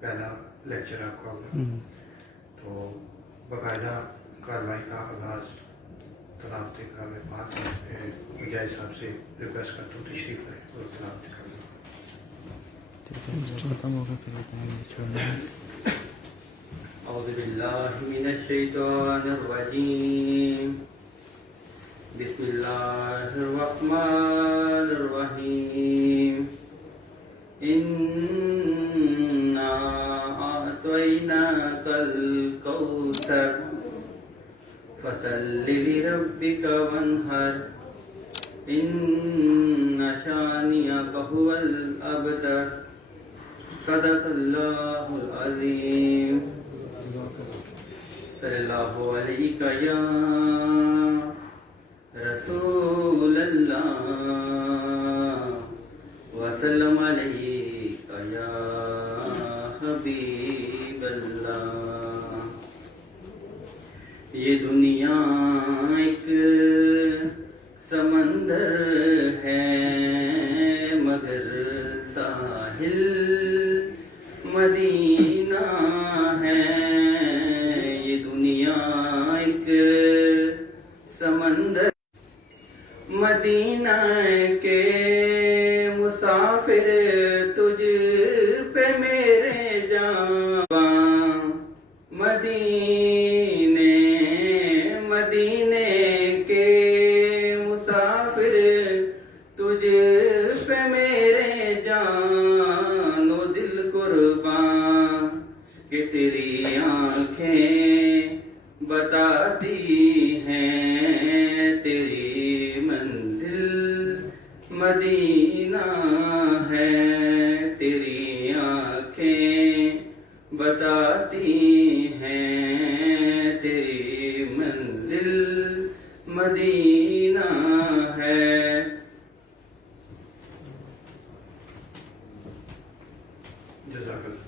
پہلا لیکچر آپ کا ہوگا، تو باقاعدہ کارروائی کا آغاز تلاوت کلام پاک سے مجاہد صاحب سے ریکویسٹ کرتا ہوں تشریف لائیں اور تلاوت کریں۔ ختم ہوگا پھر بتائیں گے چھوڑنا ہے۔ اعوذ باللہ من الشیطان الرجیم، بسم اللہ الرحمن الرحیم، انا اعطیناک الکوثر فصل لربک وانحر ان شانئک هو الابتر، صدق اللہ العظیم۔ صلی اللہ علیہ یا رسول اللہ وسلم علیہ یا حبیب اللہ۔ یہ دنیا ایک سمندر ہے مگر ساحل مدینہ ہے، یہ دنیا ایک سمندر مدینہ کے مسافر تجھ پہ میرے جاں، مدینے کے مسافر تجھ پہ میرے جان و دل قربان، کہ تیری آنکھیں بتاتی ہیں تیری منزل مدینہ ہے، تیری آنکھیں بتاتی ہیں تیری منزل مدینہ ہے۔ جزاک اللہ۔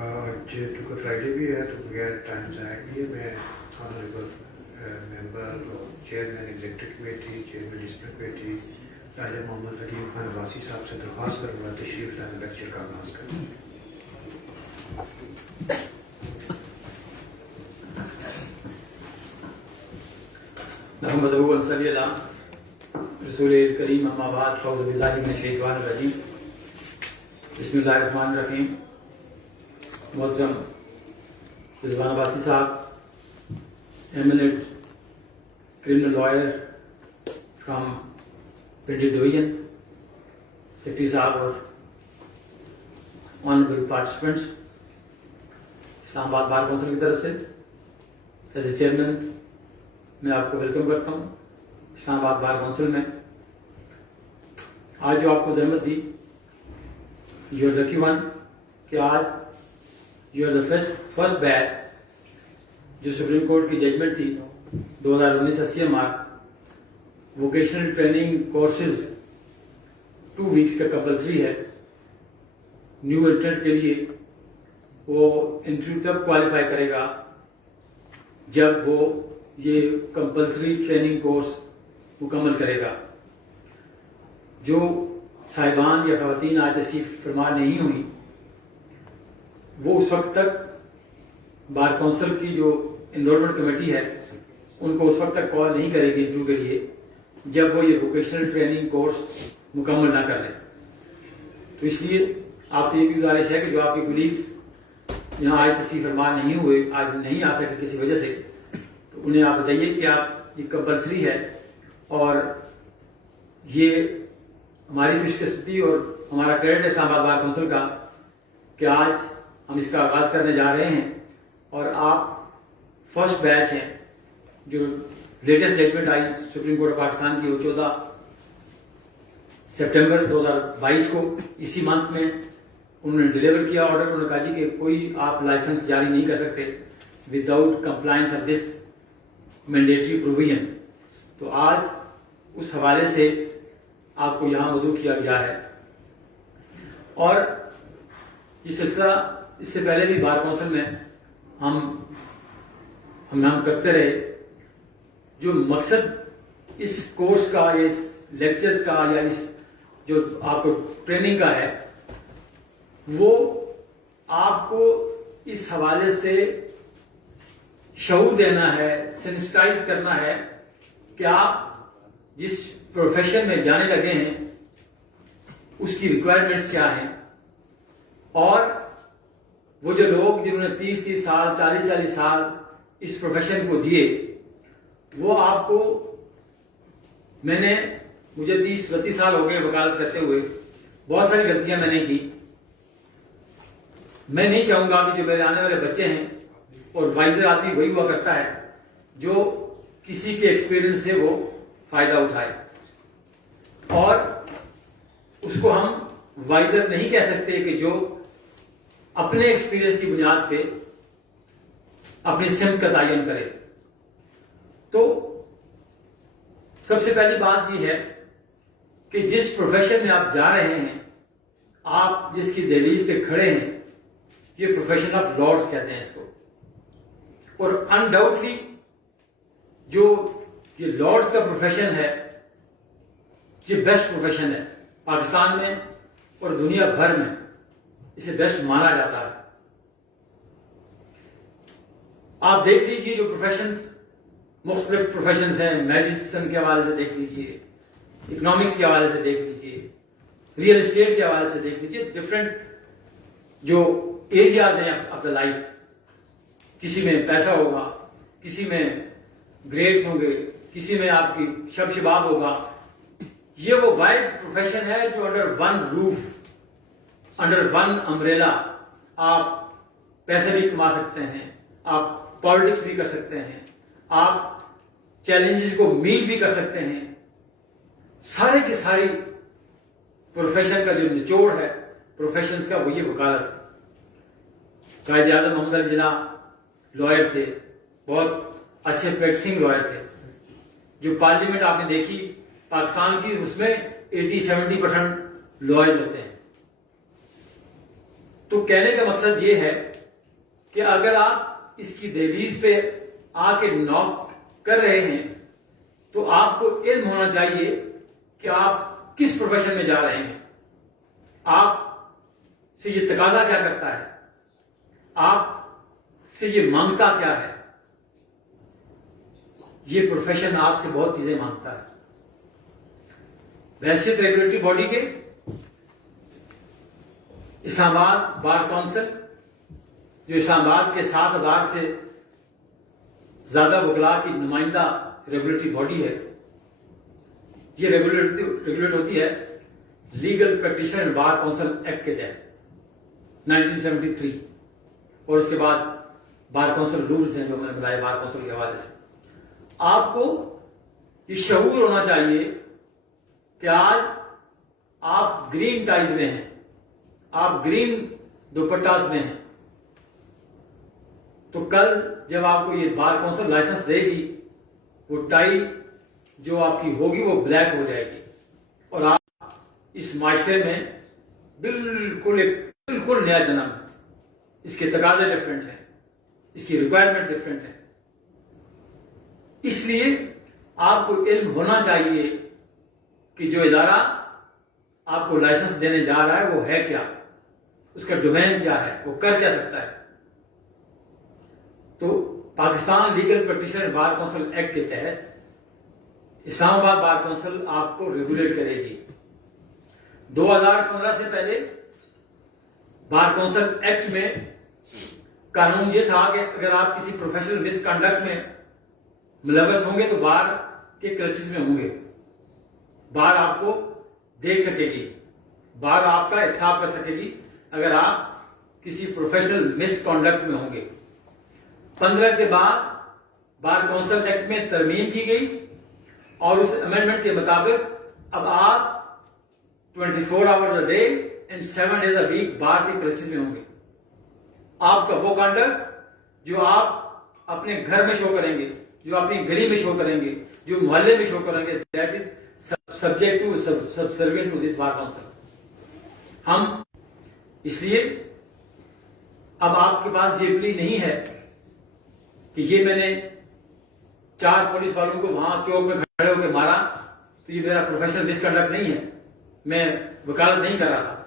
آج چونکہ فرائیڈے بھی ہے تو بغیر ٹائم ضائع کیے میں آنریبل ممبر اور chairman executive committee, chairman discipline committee Raja Muhammad Haleem Khan Abbasi Sahib سے درخواست کروں گا تشریف لائیں، لیکچر کا آغاز کریں۔ نحمدہ و نصلی علی رسول کریم، اما بعد، اعوذ باللہ من الشیطان الرجیم، بسم اللہ الرحمن الرحیم۔ معظم رضوان عباسی صاحب، ایمننٹ criminal lawyer from Pindi division, secretary صاحب اور آنریبل پارٹیسپینٹس، اسلام آباد بار کونسل کی طرف سے ایز اے چیئرمین میں آپ کو ویلکم کرتا ہوں اسلام آباد بار کونسل میں۔ آج جو آپ کو زحمت دی، یو آر لکی ون، کہ آج you are the first batch جو سپریم کورٹ کی ججمنٹ تھی 2019 CMR vocational training courses 2 weeks کا کمپلسری ہے نیو انٹرنٹ کے لیے۔ وہ انٹرویو تب کوالیفائی کرے گا جب وہ یہ کمپلسری ٹریننگ کورس مکمل کرے گا۔ جو صاحبان یا خواتین آج تشریف فرما نہیں ہوئی، وہ اس وقت تک بار کونسل کی جو انرولمنٹ کمیٹی ہے ان کو اس وقت تک کال نہیں کرے گی انٹرویو کے لیے جب وہ یہ ووکیشنل ٹریننگ کورس مکمل نہ کر لیں۔ تو اس لیے آپ سے یہ بھی گزارش ہے کہ جو آپ کے کولیگس یہاں آج تشریف فرما نہیں ہوئے، آج نہیں آ سکے کسی وجہ سے، تو انہیں آپ بتائیے کہ آپ یہ کمپلسری ہے اور یہ ہماری خوش قسمتی اور ہمارا کریڈٹ ہے اسلام آباد بار کونسل کا کہ آج ہم اس کا آغاز کرنے جا رہے ہیں اور آپ فرسٹ بیچ ہیں۔ جو لیٹسٹ ججمنٹ آئی سپریم کورٹ آف پاکستان کی وہ 14 سپٹمبر 2022 کو، اسی منتھ میں انہوں نے ڈیلیور کیا آرڈر۔ انہوں نے کہا جی کہ کوئی آپ لائسنس جاری نہیں کر سکتے without compliance of this mandatory provision. تو آج اس حوالے سے آپ کو یہاں مدعو کیا گیا ہے۔ اور یہ سلسلہ اس سے پہلے بھی بار کونسل میں ہم کرتے رہے۔ جو مقصد اس کورس کا یا اس لیکچرز کا یا اس جو آپ کو ٹریننگ کا ہے، وہ آپ کو اس حوالے سے شعور دینا ہے، سینسٹائز کرنا ہے کہ آپ جس پروفیشن میں جانے لگے ہیں اس کی ریکوائرمنٹس کیا ہیں، اور وہ جو لوگ جنہوں نے 30 سال 40 سال اس پروفیشن کو دیے، وہ آپ کو، مجھے 30-32 سال ہو گئے وکالت کرتے ہوئے، بہت ساری غلطیاں میں نے کی. میں نہیں چاہوں گا کہ جو میرے آنے والے بچے ہیں، اور وائزر آدمی وہی ہوا کرتا ہے جو کسی کے ایکسپیرئنس سے وہ فائدہ اٹھائے، اور اس کو ہم وائزر نہیں کہہ سکتے کہ جو اپنے ایکسپیرئنس کی بنیاد پہ اپنی سمت کا تعین کرے. تو سب سے پہلی بات یہ ہے کہ جس پروفیشن میں آپ جا رہے ہیں، آپ جس کی دہلیز پہ کھڑے ہیں، یہ پروفیشن آف لارڈز کہتے ہیں اس کو. اور انڈاؤٹلی جو یہ لارڈز کا پروفیشن ہے، یہ بیسٹ پروفیشن ہے پاکستان میں اور دنیا بھر میں، اسے بیسٹ مانا جاتا ہے. آپ دیکھ لیجئے جو پروفیشنز، مختلف پروفیشنز ہیں، میڈیسن کے حوالے سے دیکھ لیجئے، اکنامکس کے حوالے سے دیکھ لیجئے، ریئل اسٹیٹ کے حوالے سے دیکھ لیجئے، ڈفرینٹ جو ایریاز ہیں آف دا لائف. کسی میں پیسہ ہوگا، کسی میں گریڈز ہوں گے، کسی میں آپ کی شب شباب ہوگا. یہ وہ واحد پروفیشن ہے جو under one roof, under one umbrella آپ پیسے بھی کما سکتے ہیں، آپ پالیٹکس بھی کر سکتے ہیں، آپ چیلنجز کو میٹ بھی کر سکتے ہیں. سارے کی ساری پروفیشن کا جو نچوڑ ہے پروفیشنز کا، وہ یہ وکالت. قائد اعظم محمد علی جناح لائر تھے، بہت اچھے پریکٹسنگ لائر تھے. جو پارلیمنٹ آپ نے دیکھی پاکستان کی، اس میں 80-70% لائرز ہوتے ہیں. تو کہنے کا مقصد یہ ہے کہ اگر آپ اس کی دہلیز پہ آ کے ناک کر رہے ہیں تو آپ کو علم ہونا چاہیے کہ آپ کس پروفیشن میں جا رہے ہیں، آپ سے یہ تقاضا کیا کرتا ہے، آپ سے یہ مانگتا کیا ہے. یہ پروفیشن آپ سے بہت چیزیں مانگتا ہے. ویسے ریگولیٹری باڈی کے اسلام آباد بار کونسل، جو اسلام آباد کے 7,000 سے زیادہ وکلاء کی نمائندہ ریگولیٹری باڈی ہے، یہ ریگولیٹ ہوتی ہے legal practitioner bar council act کے تحت 1973، اور اس کے بعد بار کونسل رولز ہیں جو میں نے بتایا بار کونسل کے حوالے سے. آپ کو یہ شعور ہونا چاہیے کہ آج آپ گرین ٹائز میں ہیں، آپ گرین دوپٹاز میں ہیں، تو کل جب آپ کو یہ بار کونسل لائسنس دے گی، وہ ٹائی جو آپ کی ہوگی وہ بلیک ہو جائے گی، اور آپ اس معاشرے میں بالکل نیا جنم ہے. اس کے تقاضے ڈفرینٹ ہیں، اس کی ریکوائرمنٹ ڈفرینٹ ہے. اس لیے آپ کو علم ہونا چاہیے کہ جو ادارہ آپ کو لائسنس دینے جا رہا ہے وہ ہے کیا، اس کا ڈومین کیا ہے، وہ کر کیا سکتا ہے. تو Pakistan legal practitioner bar council act کے تحت اسلام آباد بار کونسل آپ کو ریگولیٹ کرے گی. 2015 سے پہلے بار کونسل ایکٹ میں قانون یہ تھا کہ اگر آپ کسی پروفیشنل مس کنڈکٹ میں ملوث ہوں گے تو بار کے کلچز میں ہوں گے، بار آپ کو دیکھ سکے گی، بار آپ کا احتساب کر سکے گی اگر آپ کسی پروفیشنل مس کنڈکٹ میں ہوں گے. 15 کے بعد بار کونسل ایکٹ میں ترمیم کی گئی، اور اس امینڈمنٹ کے مطابق اب آپ 24 hours a day and 7 days a week بار کے کلچز میں ہوں گے. آپ کا وہ کنڈکٹ جو آپ اپنے گھر میں شو کریں گے، جو اپنی گلی میں شو کریں گے، جو محلے میں شو کریں گے، that is subject to subservient to this bar council. ہم اس لیے اب آپ کے پاس یہ پلی نہیں ہے کہ یہ میں نے 4 پولیس والوں کو وہاں چوک میں کھڑے ہو کے مارا تو یہ میرا پروفیشنل مسکنڈکٹ نہیں ہے، میں وکالت نہیں کر رہا تھا.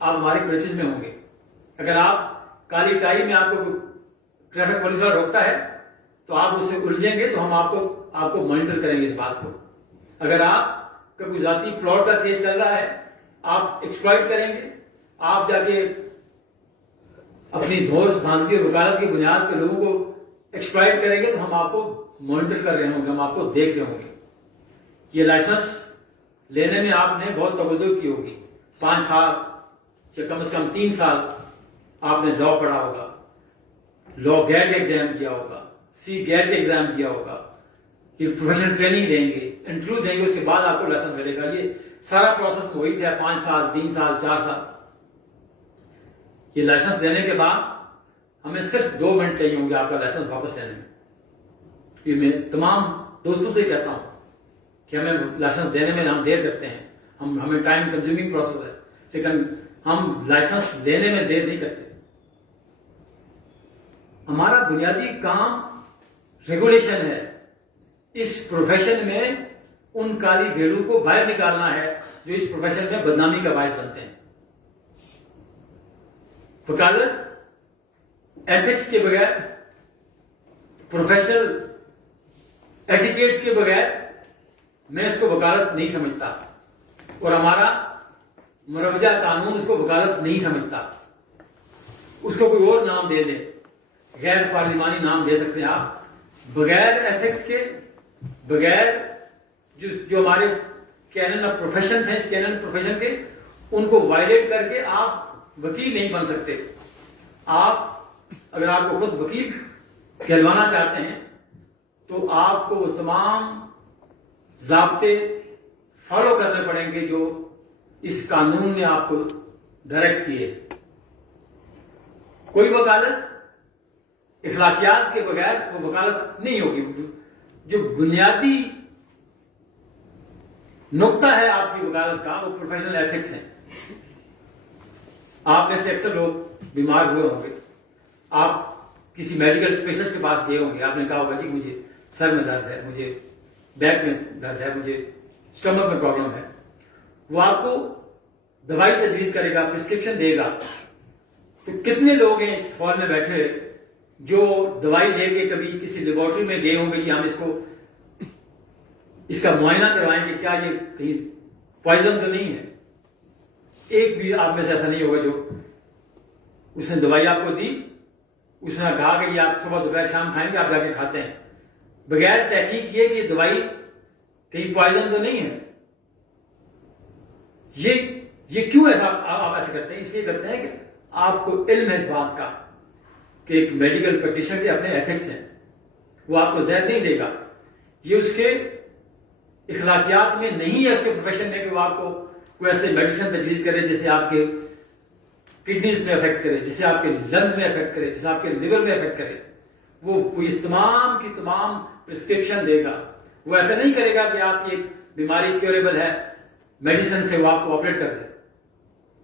آپ ہماری کلچز میں ہوں گے. اگر آپ کالی ٹائی میں آپ کو ٹریفک پولیس والا روکتا ہے تو آپ اس سے الجھیں گے تو ہم آپ کو مانیٹر کریں گے اس بات کو. اگر آپ کا کوئی ذاتی پلاٹ کا کیس چل رہا ہے آپ ایکسپلائٹ کریں گے, آپ جا کے اپنی دوست دھاندلی اور وکالت کی بنیاد پہ لوگوں کو ایکسپلائٹ کریں گے تو ہم آپ کو مانیٹر کر رہے ہوں گے, ہم آپ کو دیکھ رہے ہوں گے. یہ لائسنس لینے میں آپ نے بہت توجہ کی ہوگی, 5 سال یا کم از کم 3 سال آپ نے لا پڑھا ہوگا, لا گیٹ ایگزام دیا ہوگا, سی گیٹ ایگزام دیا ہوگا, پھر پروفیشنل ٹریننگ لیں گے, انٹرویو دیں گے, اس کے بعد آپ کو لائسنس ملے گا. یہ سارا پروسیس وہی تھا, 5 سال 3 سال 4 سال. یہ لائسنس دینے کے بعد ہمیں صرف 2 منٹ چاہیے ہوں گے آپ کا لائسنس واپس لینے میں. یہ میں تمام دوستوں سے کہتا ہوں کہ ہمیں لائسنس دینے میں ہم دیر کرتے ہیں, ہمیں ٹائم کنزیومنگ پروسیس ہے, لیکن ہم لائسنس لینے میں دیر نہیں کرتے. ہمارا بنیادی کام ریگولیشن ہے. اس پروفیشن میں ان کالی بھیڑوں کو باہر نکالنا ہے جو اس پروفیشن میں بدنامی کا باعث بنتے ہیں. وکالت ایتھکس کے بغیر, پروفیشنل ایٹیکیٹس کے بغیر میں اس کو وکالت نہیں سمجھتا, اور ہمارا مروجہ قانون اس کو وکالت نہیں سمجھتا. اس کو کوئی اور نام دے دیں, غیر پارلیمانی نام دے سکتے ہیں آپ. بغیر ایتھکس کے, بغیر جو ہمارے کینن آف پروفیشن ہیں, اس کینن پروفیشن کے, ان کو وائلیٹ کر کے آپ وکیل نہیں بن سکتے. آپ اگر آپ کو خود وکیل کہلوانا چاہتے ہیں تو آپ کو وہ تمام ضابطے فالو کرنے پڑیں گے جو اس قانون نے آپ کو ڈائریکٹ کیے. کوئی وکالت اخلاقیات کے بغیر وہ وکالت نہیں ہوگی. جو بنیادی نقطہ ہے آپ کی وکالت کا وہ پروفیشنل ایتھکس ہیں. آپ میں سے اکثر لوگ بیمار ہوئے ہوں گے, آپ کسی میڈیکل اسپیشلسٹ کے پاس گئے ہوں گے, آپ نے کہا ہوگا جی مجھے سر میں درد ہے, مجھے بیک میں درد ہے, مجھے اسٹمک میں پرابلم ہے. وہ آپ کو دوائی تجویز کرے گا, پرسکرپشن دے گا. تو کتنے لوگ ہیں اس ہال میں بیٹھے جو دوائی لے کے کبھی کسی لیبورٹری میں گئے ہوں گے, جی ہم اس کا معائنہ کروائیں کہ کیا یہ کہیں پوائزن تو نہیں ہے. ایک بھی آپ میں سے ایسا نہیں ہوگا جو اس نے دوائی آپ کو دی, اس نے کہا کہ یہ آپ صبح دوپہر شام کھائیں گے, آپ جا کے کھاتے ہیں بغیر تحقیق کیے کہ یہ دوائی کہیں پوائزن تو نہیں ہے. یہ کیوں ایسا آپ ایسا کرتے ہیں؟ اس لیے کرتے ہیں کہ آپ کو علم ہے اس بات کا کہ ایک میڈیکل پریکٹیشنر کے اپنے ایتھکس ہیں, وہ آپ کو زہر نہیں دے گا. یہ اس کے اخلاقیات میں نہیں ہے, اس کے پروفیشن میں, کہ وہ آپ کو کوئی ایسے میڈیسن تجویز کرے جسے آپ کے کڈنیز میں افیکٹ کرے, جسے آپ کے لنگز میں افیکٹ کرے, جسے آپ کے لیور میں افیکٹ کرے. وہ اس تمام کی تمام پرسکرپشن دے گا. وہ ایسا نہیں کرے گا کہ آپ کی بیماری کیوریبل ہے, میڈیسن سے وہ آپ کو آپریٹ کر دے.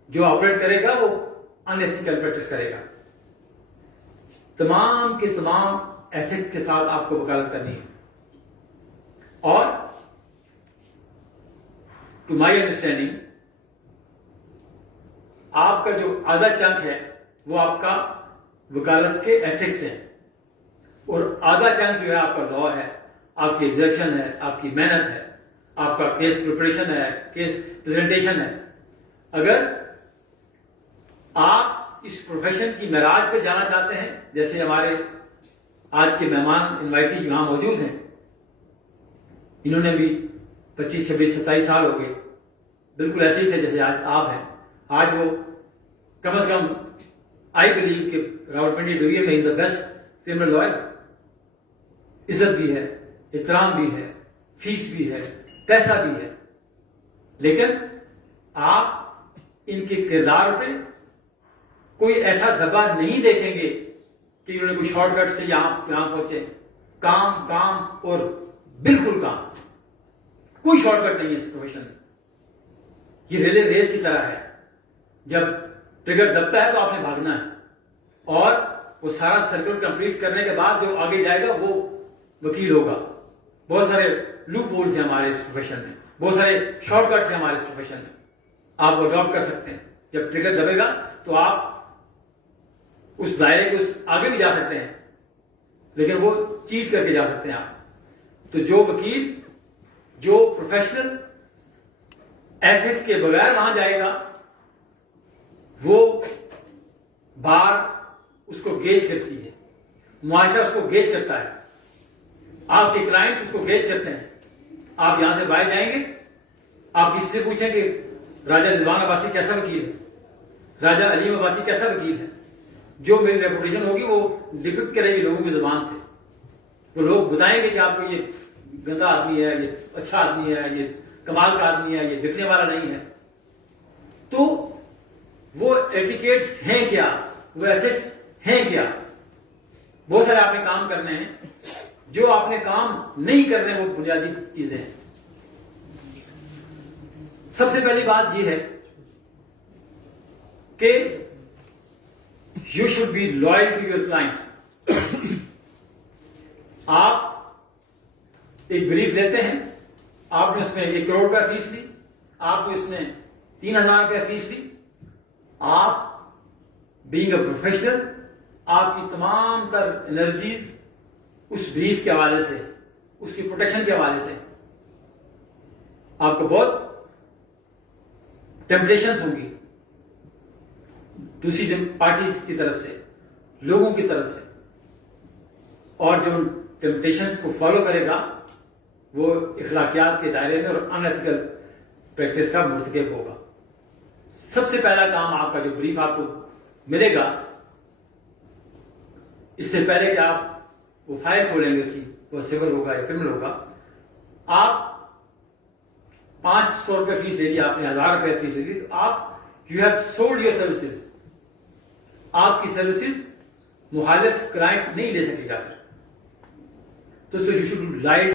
جو آپریٹ کرے گا وہ ان ایتھیکل پریکٹس کرے گا. تمام کے تمام ایتھک کے ساتھ آپ کو وکالت کرنی ہے. اور ٹو مائی انڈرسٹینڈنگ آپ کا جو آدھا چنک ہے وہ آپ کا وکالت کے ایتھکس ہیں, اور آدھا چنک جو ہے آپ کا لا ہے, آپ کی ایگزرشن ہے, آپ کی محنت ہے, آپ کا کیس پریپریشن ہے, کیس پریزنٹیشن ہے. اگر آپ اس پروفیشن کی معراج پہ جانا چاہتے ہیں, جیسے ہمارے آج کے مہمان انوائٹی یہاں موجود ہیں, انہوں نے بھی 25, 26, 27 سال ہو گئے, بالکل ایسے ہی تھے جیسے آج آپ ہیں. آج وہ کم از کم آئی بلیو کہ راولپنڈی ڈویژن میں از دا بیسٹ کرمنل لائر. عزت بھی ہے, احترام بھی ہے, فیس بھی ہے, پیسہ بھی ہے, لیکن آپ ان کے کردار پہ کوئی ایسا دھبا نہیں دیکھیں گے کہ انہوں نے کوئی شارٹ کٹ سے یہاں پہنچے. کام کام اور بالکل کام, کوئی شارٹ کٹ نہیں ہے اس پروفیشن میں. یہ ریلے ریس کی طرح ہے, جب ٹریگر دبتا ہے تو آپ نے بھاگنا ہے, اور وہ سارا سرکل کمپلیٹ کرنے کے بعد جو آگے جائے گا وہ وکیل ہوگا. بہت سارے لوپ ہولز ہیں ہمارے اس پروفیشن میں, بہت سارے شارٹ کٹس ہیں ہمارے اس پروفیشن میں, آپ وہ اڈاپٹ کر سکتے ہیں. جب ٹریگر دبے گا تو آپ اس دائرے کے آگے بھی جا سکتے ہیں، لیکن وہ چیٹ کر کے جا سکتے ہیں آپ۔ تو جو وکیل جو پروفیشنل ایتھکس کے بغیر وہاں جائے گا، وہ بار اس کو گیج کرتی ہے، معاشرہ اس کو گیج کرتا ہے، آپ کے کلائنٹس اس کو گیج کرتے ہیں۔ آپ یہاں سے باہر جائیں گے، آپ کسی سے پوچھیں کہ راجہ رضوان عباسی کیسا وکیل ہے، راجہ علیم عباسی کیسا وکیل ہے، جو میری ریپوٹیشن ہوگی وہ ڈپکٹ کرے گی لوگوں کی زبان سے، وہ لوگ بتائیں گے کہ آپ کو یہ گندا آدمی ہے، یہ اچھا آدمی ہے، یہ کمال کا آدمی ہے، یہ بکنے والا نہیں ہے۔ تو وہ ایٹیکیٹس ہیں کیا، وہ ایتھکس ہیں کیا؟ بہت سارے آپ نے کام کرنے ہیں، جو آپ نے کام نہیں کرنے وہ بنیادی چیزیں ہیں۔ سب سے پہلی بات یہ ہے کہ you should be loyal to your client. آپ ایک بریف لیتے ہیں، آپ نے اس میں 1 کروڑ روپیہ فیس لی، آپ کو اس میں 3000 روپیہ فیس لی، آپ بینگ اے پروفیشنل آپ کی تمام تر انرجیز اس بریف کے حوالے سے، اس کی پروٹیکشن کے حوالے سے، آپ کو بہت ٹیمپٹیشنز ہوں گی دوسری پارٹی کی طرف سے، لوگوں کی طرف سے، اور جو ٹیمپٹیشنز کو فالو کرے گا وہ اخلاقیات کے دائرے میں اور ان ایتھیکل پریکٹس کا مرتکب ہوگا۔ سب سے پہلا کام آپ کا جو بریف آپ کو ملے گا، اس سے پہلے کہ آپ وہ فائل کھولیں گے، اس کی وہ سول ہوگا یا کرمنل ہوگا، آپ 500 روپے فیس لے لی، آپ نے 1000 روپے فیس لے لی، تو آپ you have sold your services, آپ کی سروسز مخالف کلائنٹ نہیں لے سکے گا۔ تو یو شوڈ لائٹ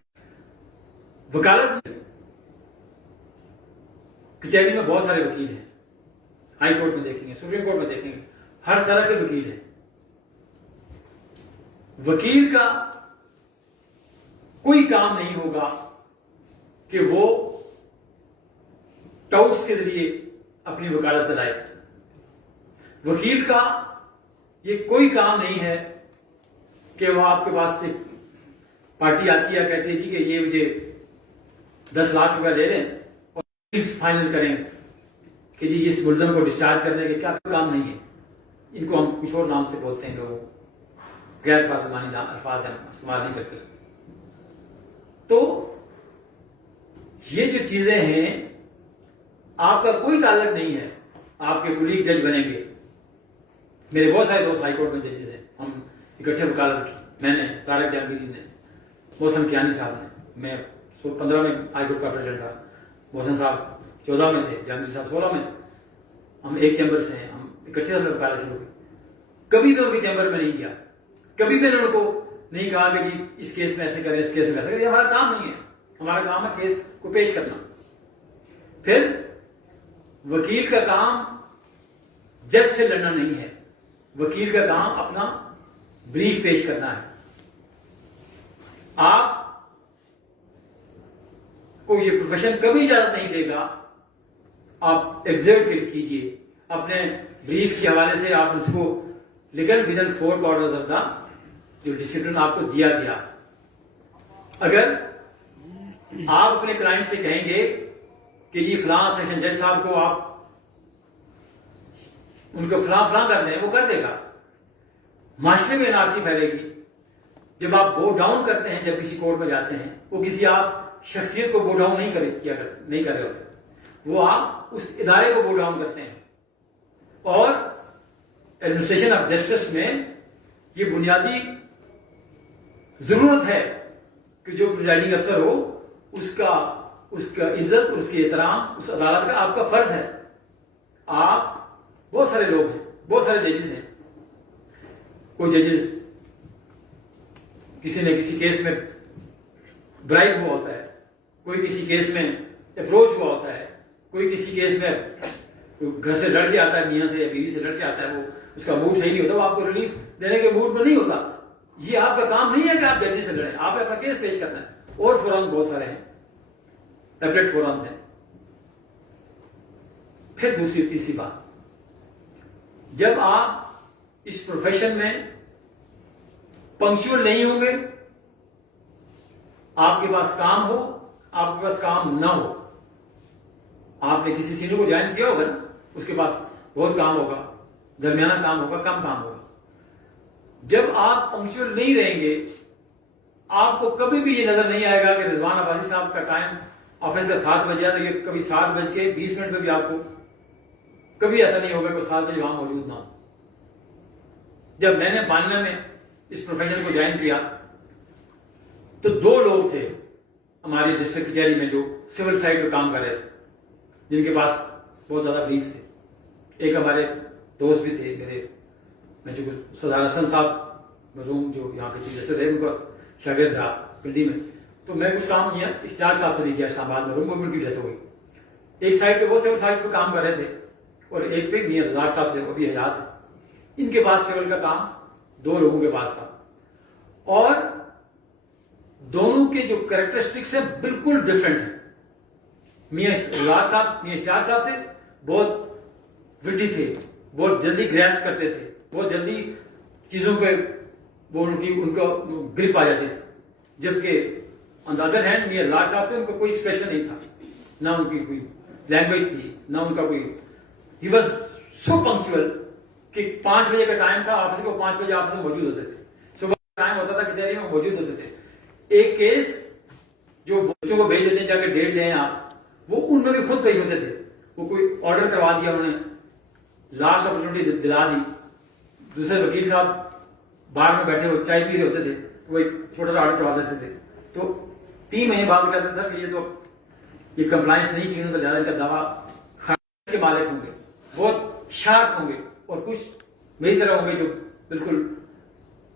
وکالت۔ کچہری میں بہت سارے وکیل ہیں، ہائی کورٹ میں دیکھیں گے، سپریم کورٹ میں دیکھیں گے، ہر طرح کے وکیل ہیں۔ وکیل کا کوئی کام نہیں ہوگا کہ وہ ٹاؤٹس کے ذریعے اپنی وکالت چلائے۔ وکیل کا یہ کوئی کام نہیں ہے کہ وہ آپ کے پاس سے پارٹی آتی ہے، کہتی ہے جی کہ یہ مجھے 10 لاکھ روپیہ لے لیں اور فیس فائنل کریں کہ جی اس ملزم کو ڈسچارج کرنے کے، کیا کام نہیں ہے۔ ان کو ہم کچھ اور نام سے بولتے ہیں، لوگ غیر پارلیمانی الفاظ ہیں، استعمال نہیں کرتے اس کو۔ تو یہ جو چیزیں ہیں، آپ کا کوئی تعلق نہیں ہے، آپ کے کولیگ جج بنیں گے۔ میرے بہت سارے دوست ہائی کورٹ میں ججز ہیں، ہم اکٹھے وکالت کی، میں نے، طارق جہانگیری نے، محسن کیانی صاحب نے، میں 15 میں ہائی کورٹ کا پریزیڈنٹ تھا، محسن صاحب 14 میں تھے، جہانگیر صاحب 16 میں تھے، ہم ایک چیمبر سے ہیں، ہم اکٹھے ہم نے وکالت شروع کی۔ کبھی بھی ان کے چیمبر میں نہیں کیا، کبھی بھی ان کو نہیں کہا کہ جی اس کیس میں ایسے کریں، اس کیس میں ایسے کریں، یہ ہمارا کام نہیں ہے۔ ہمارا کام ہے کیس کو پیش کرنا۔ پھر وکیل کا کام جج سے لڑنا نہیں ہے، وکیل کا کام اپنا بریف پیش کرنا ہے۔ آپ کو یہ پروفیشن کبھی اجازت نہیں دے گا، آپ ایگزرٹ کیجئے اپنے بریف کے حوالے سے، آپ اس کو لکھن ودن 4 کوارٹرز آف دا جو ڈسپلن آپ کو دیا گیا۔ اگر آپ اپنے کلائنٹ سے کہیں گے کہ جی فلاں سیشن جج صاحب کو آپ ان کو فلاں فلاں کر دیں، وہ کر دے گا، معاشرے میں انارکی پھیلے گی۔ جب آپ بو ڈاؤن کرتے ہیں، جب کسی کورٹ میں جاتے ہیں، وہ کسی آپ شخصیت کو بو ڈاؤن نہیں کر رہے ہوتے، وہ آپ اس ادارے کو بو ڈاؤن کرتے ہیں۔ اور ایڈمنسٹریشن آف جسٹس میں یہ بنیادی ضرورت ہے کہ جو پریزائڈنگ افسر ہو، اس کا عزت اور اس کے احترام اس عدالت کا آپ کا فرض ہے۔ آپ بہت سارے لوگ ہیں، بہت سارے ججز ہیں، کوئی ججز کسی نے کسی کیس میں برائب ہوا ہوتا ہے، کوئی کسی کیس میں اپروچ ہوا ہوتا ہے، کوئی کسی کیس میں گھر سے لڑ کے آتا ہے، میاں سے یا بیوی سے لڑ کے آتا ہے، وہ اس کا موڈ صحیح نہیں ہوتا، وہ آپ کو ریلیف دینے کے موڈ میں نہیں ہوتا۔ یہ آپ کا کام نہیں ہے کہ آپ ججی سے لڑیں، آپ نے اپنا کیس پیش کرنا ہے۔ اور فورم بہت سارے ہیں، ایپلیٹ فورمز ہیں۔ پھر دوسری تیسری بات، جب آپ اس پروفیشن میں پنکچوئل نہیں ہوں گے، آپ کے پاس کام ہو، آپ کے پاس کام نہ ہو. آپ نے کسی سینئر کو جوائن کیا ہوگا نا، اس کے پاس بہت کام ہوگا، درمیانہ کام ہوگا، کم کام ہوگا. جب آپ پنکچوئل نہیں رہیں گے، آپ کو کبھی بھی یہ نظر نہیں آئے گا کہ رضوان عباسی صاحب کا ٹائم آفس کا 7 بجے آتا ہے، کبھی 7:20 پہ بھی آپ کو کبھی ایسا نہیں ہوگا کہ 7 بجے وہاں موجود نہ ہو. جب میں نے 92 میں اس پروفیشن کو جوائن کیا تو 2 لوگ تھے ہماری ڈسٹرکٹ کچہری میں جو سول سائٹ پہ کام کر رہے تھے، جن کے پاس بہت زیادہ بریف تھے. ایک ہمارے دوست بھی تھے میرے، میں چونکہ سردار حسن صاحب مرحوم جو یہاں کے چیف جسٹس ہے، ان کا شاگرد تھا پنڈی میں، تو میں کچھ کام کیا اشتیاق صاحب سے نہیں کیا، اسلام آباد مرحوم گورنمنٹ کی وجہ سے ہوئی. ایک سائٹ پہ وہ سول سائٹ پہ کام کر رہے تھے اور ایک پہ میاں رزاق صاحب سے، وہ بھی حیات ہے. ان کے پاس سول کا کام 2 لوگوں کے پاس تھا، اور دونوں کے جو کریکٹرسٹکس ہیں بالکل ڈفرینٹ ہیں. میاں رزاق صاحب، میاں اشتیاق صاحب تھے بہت وٹی تھے، بہت جلدی گریسپ کرتے تھے، بہت جلدی چیزوں پہ وہ ان کا گرپ آ جاتی تھی. جبکہ آن دا ادر ہینڈ میاں رزاق صاحب تھے، ان کا کوئی ایکسپریشن نہیں تھا، نہ ان کی کوئی لینگویج تھی، نہ ان کا کوئی. ہی واز سو پنکچوئل کہ 5 بجے کا ٹائم تھا آفس کو، 5 بجے آفس میں موجود ہوتے تھے. صبح کا ٹائم ہوتا تھا کچہری میں موجود ہوتے تھے. ایک کیس جو بچوں کو بھیج دیتے ہیں جا کے ڈیٹ لیں آپ، وہ ان میں بھی خود بھیج ہوتے تھے. وہ کوئی آرڈر کروا دیا انہوں نے، لاسٹ اپرچونٹی دلا دی. دوسرے وکیل صاحب باہر میں بیٹھے ہوئے چائے پی رہے ہوتے تھے، وہ ایک چھوٹا سا آرڈر کروا دیتے تھے. تو 3 مہینے بعد کہتے تھے کہ یہ تو یہ کمپلائنس نہیں کی، انہوں نے لہٰذا ان کا دعویٰ کے مالک ہوں گے، بہت شارپ ہوں گے، اور کچھ میری طرح ہوں گے جو بالکل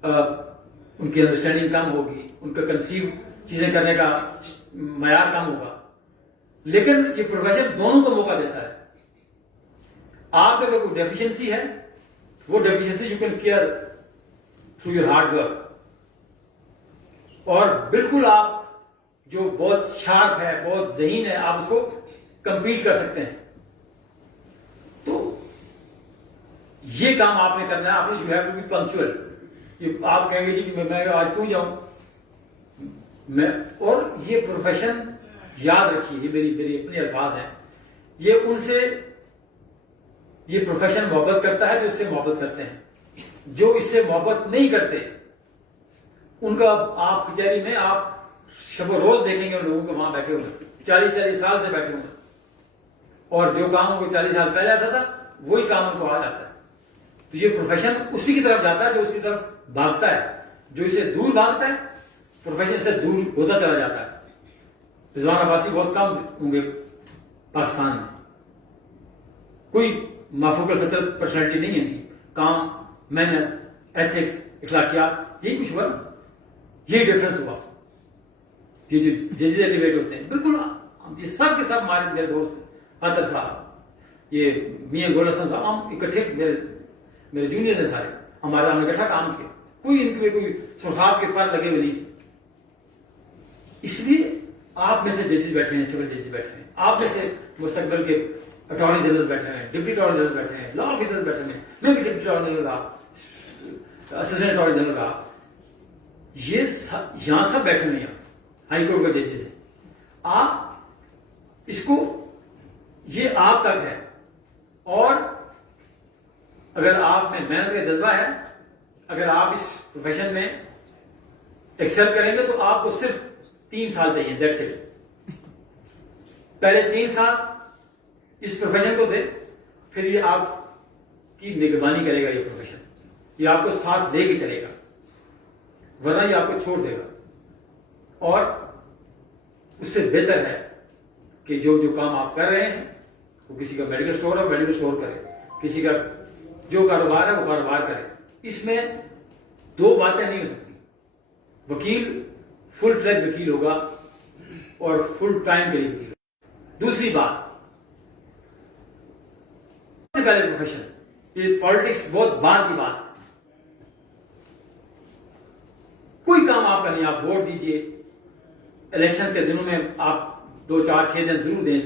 ان کی انڈرسٹینڈنگ کم ہوگی، ان کا کنسیو چیزیں کرنے کا معیار کم ہوگا. لیکن یہ پروفیشن دونوں کو موقع دیتا ہے. آپ اگر کوئی ڈیفیشنسی ہے، وہ deficiency you can care through your hard work, اور بالکل آپ جو بہت شارپ ہے، بہت ذہین ہے، آپ اس کو کمپیٹ کر سکتے ہیں. تو یہ کام آپ نے کرنا ہے. آپ نے you have to be punctual. یہ آپ کہیں گے جی کہ میں آج کیوں جاؤں میں، اور یہ پروفیشن یاد رکھیے، یہ میری اپنے الفاظ ہیں، یہ ان سے یہ پروفیشن محبت کرتا ہے جو اس سے محبت کرتے ہیں. جو اس سے محبت نہیں کرتے ان کا آپ کچہری میں آپ شب و روز دیکھیں گے ان لوگوں کو وہاں بیٹھے ہوئے 40 سال سے بیٹھے ہوئے، اور جو کام ان کو 40 سال پہلے آتا تھا وہی کام ان کو آ جاتا ہے. تو یہ پروفیشن اسی کی طرف جاتا ہے جو اس کی طرف بھاگتا ہے. جو اسے دور بھاگتا ہے پروفیشن سے دور ہوتا چلا جاتا ہے. رضوان عباسی بہت کم ہوں گے پاکستان میں، کوئی مافوق الفطر پرسنالٹی نہیں ہے ان کی. کام، محنت، ایتھکس، اخلاقیات، یہی کچھ ہوا نا، یہی ڈفرنس ہوا. یہ جو ججز ایلیویٹ ہوتے ہیں بالکل یہ سب کے سب ہمارے میرے دوست حضر صاحب، یہ میاں گول حسن صاحب، ہم اکٹھے میرے جونیئر ہیں سارے، ہمارے ہم نے اکٹھا کام کیا. کوئی ان کے کوئی سرخاب کے پر لگے ہوئے نہیں تھے. اس لیے آپ میں سے ججز بیٹھے ہیں، سول ججز بیٹھے ہیں، آپ میں سے مستقبل کے اٹارنی جنرل بیٹھے ہیں، ڈپٹی اٹارنی جنرل بیٹھے ہیں، لا آفیسر بیٹھے ہیں. میں بھی ڈپٹی اٹارنی جنرل رہا، اسسٹنٹ اٹارنی جنرل رہا. یہ یہاں سب بیٹھے نہیں ہیں، ہائی کورٹ کے ججز ہیں. آپ اس کو، یہ آپ تک ہے، اور اگر آپ میں محنت کا جذبہ ہے، اگر آپ اس پروفیشن میں ایکسل کریں گے تو آپ کو صرف 3 سال چاہیے. That's it. پہلے 3 سال اس پروفیشن کو دے، پھر یہ آپ کی نگرانی کرے گا. یہ پروفیشن یہ آپ کو ساتھ لے کے چلے گا، ورنہ یہ آپ کو چھوڑ دے گا. اور اس سے بہتر ہے کہ جو کام آپ کر رہے ہیں، وہ کسی کا میڈیکل اسٹور ہے میڈیکل اسٹور کرے، کسی کا جو کاروبار ہے وہ کاروبار کرے. اس میں 2 باتیں نہیں ہو سکتی. وکیل فل فلیج وکیل ہوگا اور فل ٹائم کے لیے وکیل. دوسری بات، سب سے پہلے پروفیشن، یہ پالیٹکس بہت بعد کی بات. کوئی کام آپ کا نہیں، آپ ووٹ دیجئے. الیکشن کے دنوں میں آپ 2 4 6 دن ضرور دیں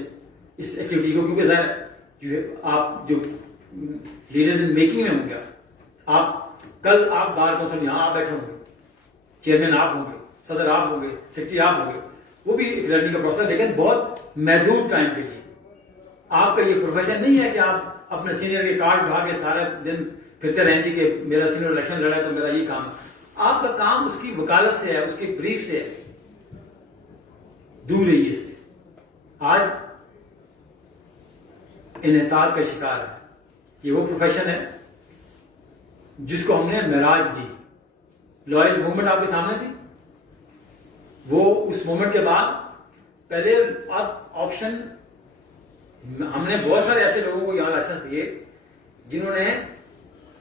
اس ایکٹیویٹی کو، کیونکہ ظاہر آپ جو لیڈرز ان میکنگ میں ہوں گے، کل آپ بار کونسل یہاں آپ بیٹھے ہوں گے, چیئرمین آپ ہوں گے, صدر آپ ہوں گے, سیکرٹری آپ ہوں گے, وہ بھی ایک لرننگ کا پروسیس, لیکن بہت محدود ٹائم کے لیے. آپ کا یہ پروفیشن نہیں ہے کہ آپ اپنے سینئر کے کارڈ اٹھا کے سارے دن پھرتے رہیں جی کہ میرا سینئر الیکشن لڑا ہے تو میرا یہ کام. آپ کا کام اس کی وکالت سے ہے, اس کی بریف سے ہے. دور رہیے اس سے. آج انحطاط کا شکار ہے. یہ وہ پروفیشن ہے جس کو ہم نے معراج دی. لائرز موومنٹ آپ کے سامنے تھی. وہ اس موومنٹ کے بعد پہلے اب آپشن, ہم نے بہت سارے ایسے لوگوں کو یہاں لائسنس دیے جنہوں نے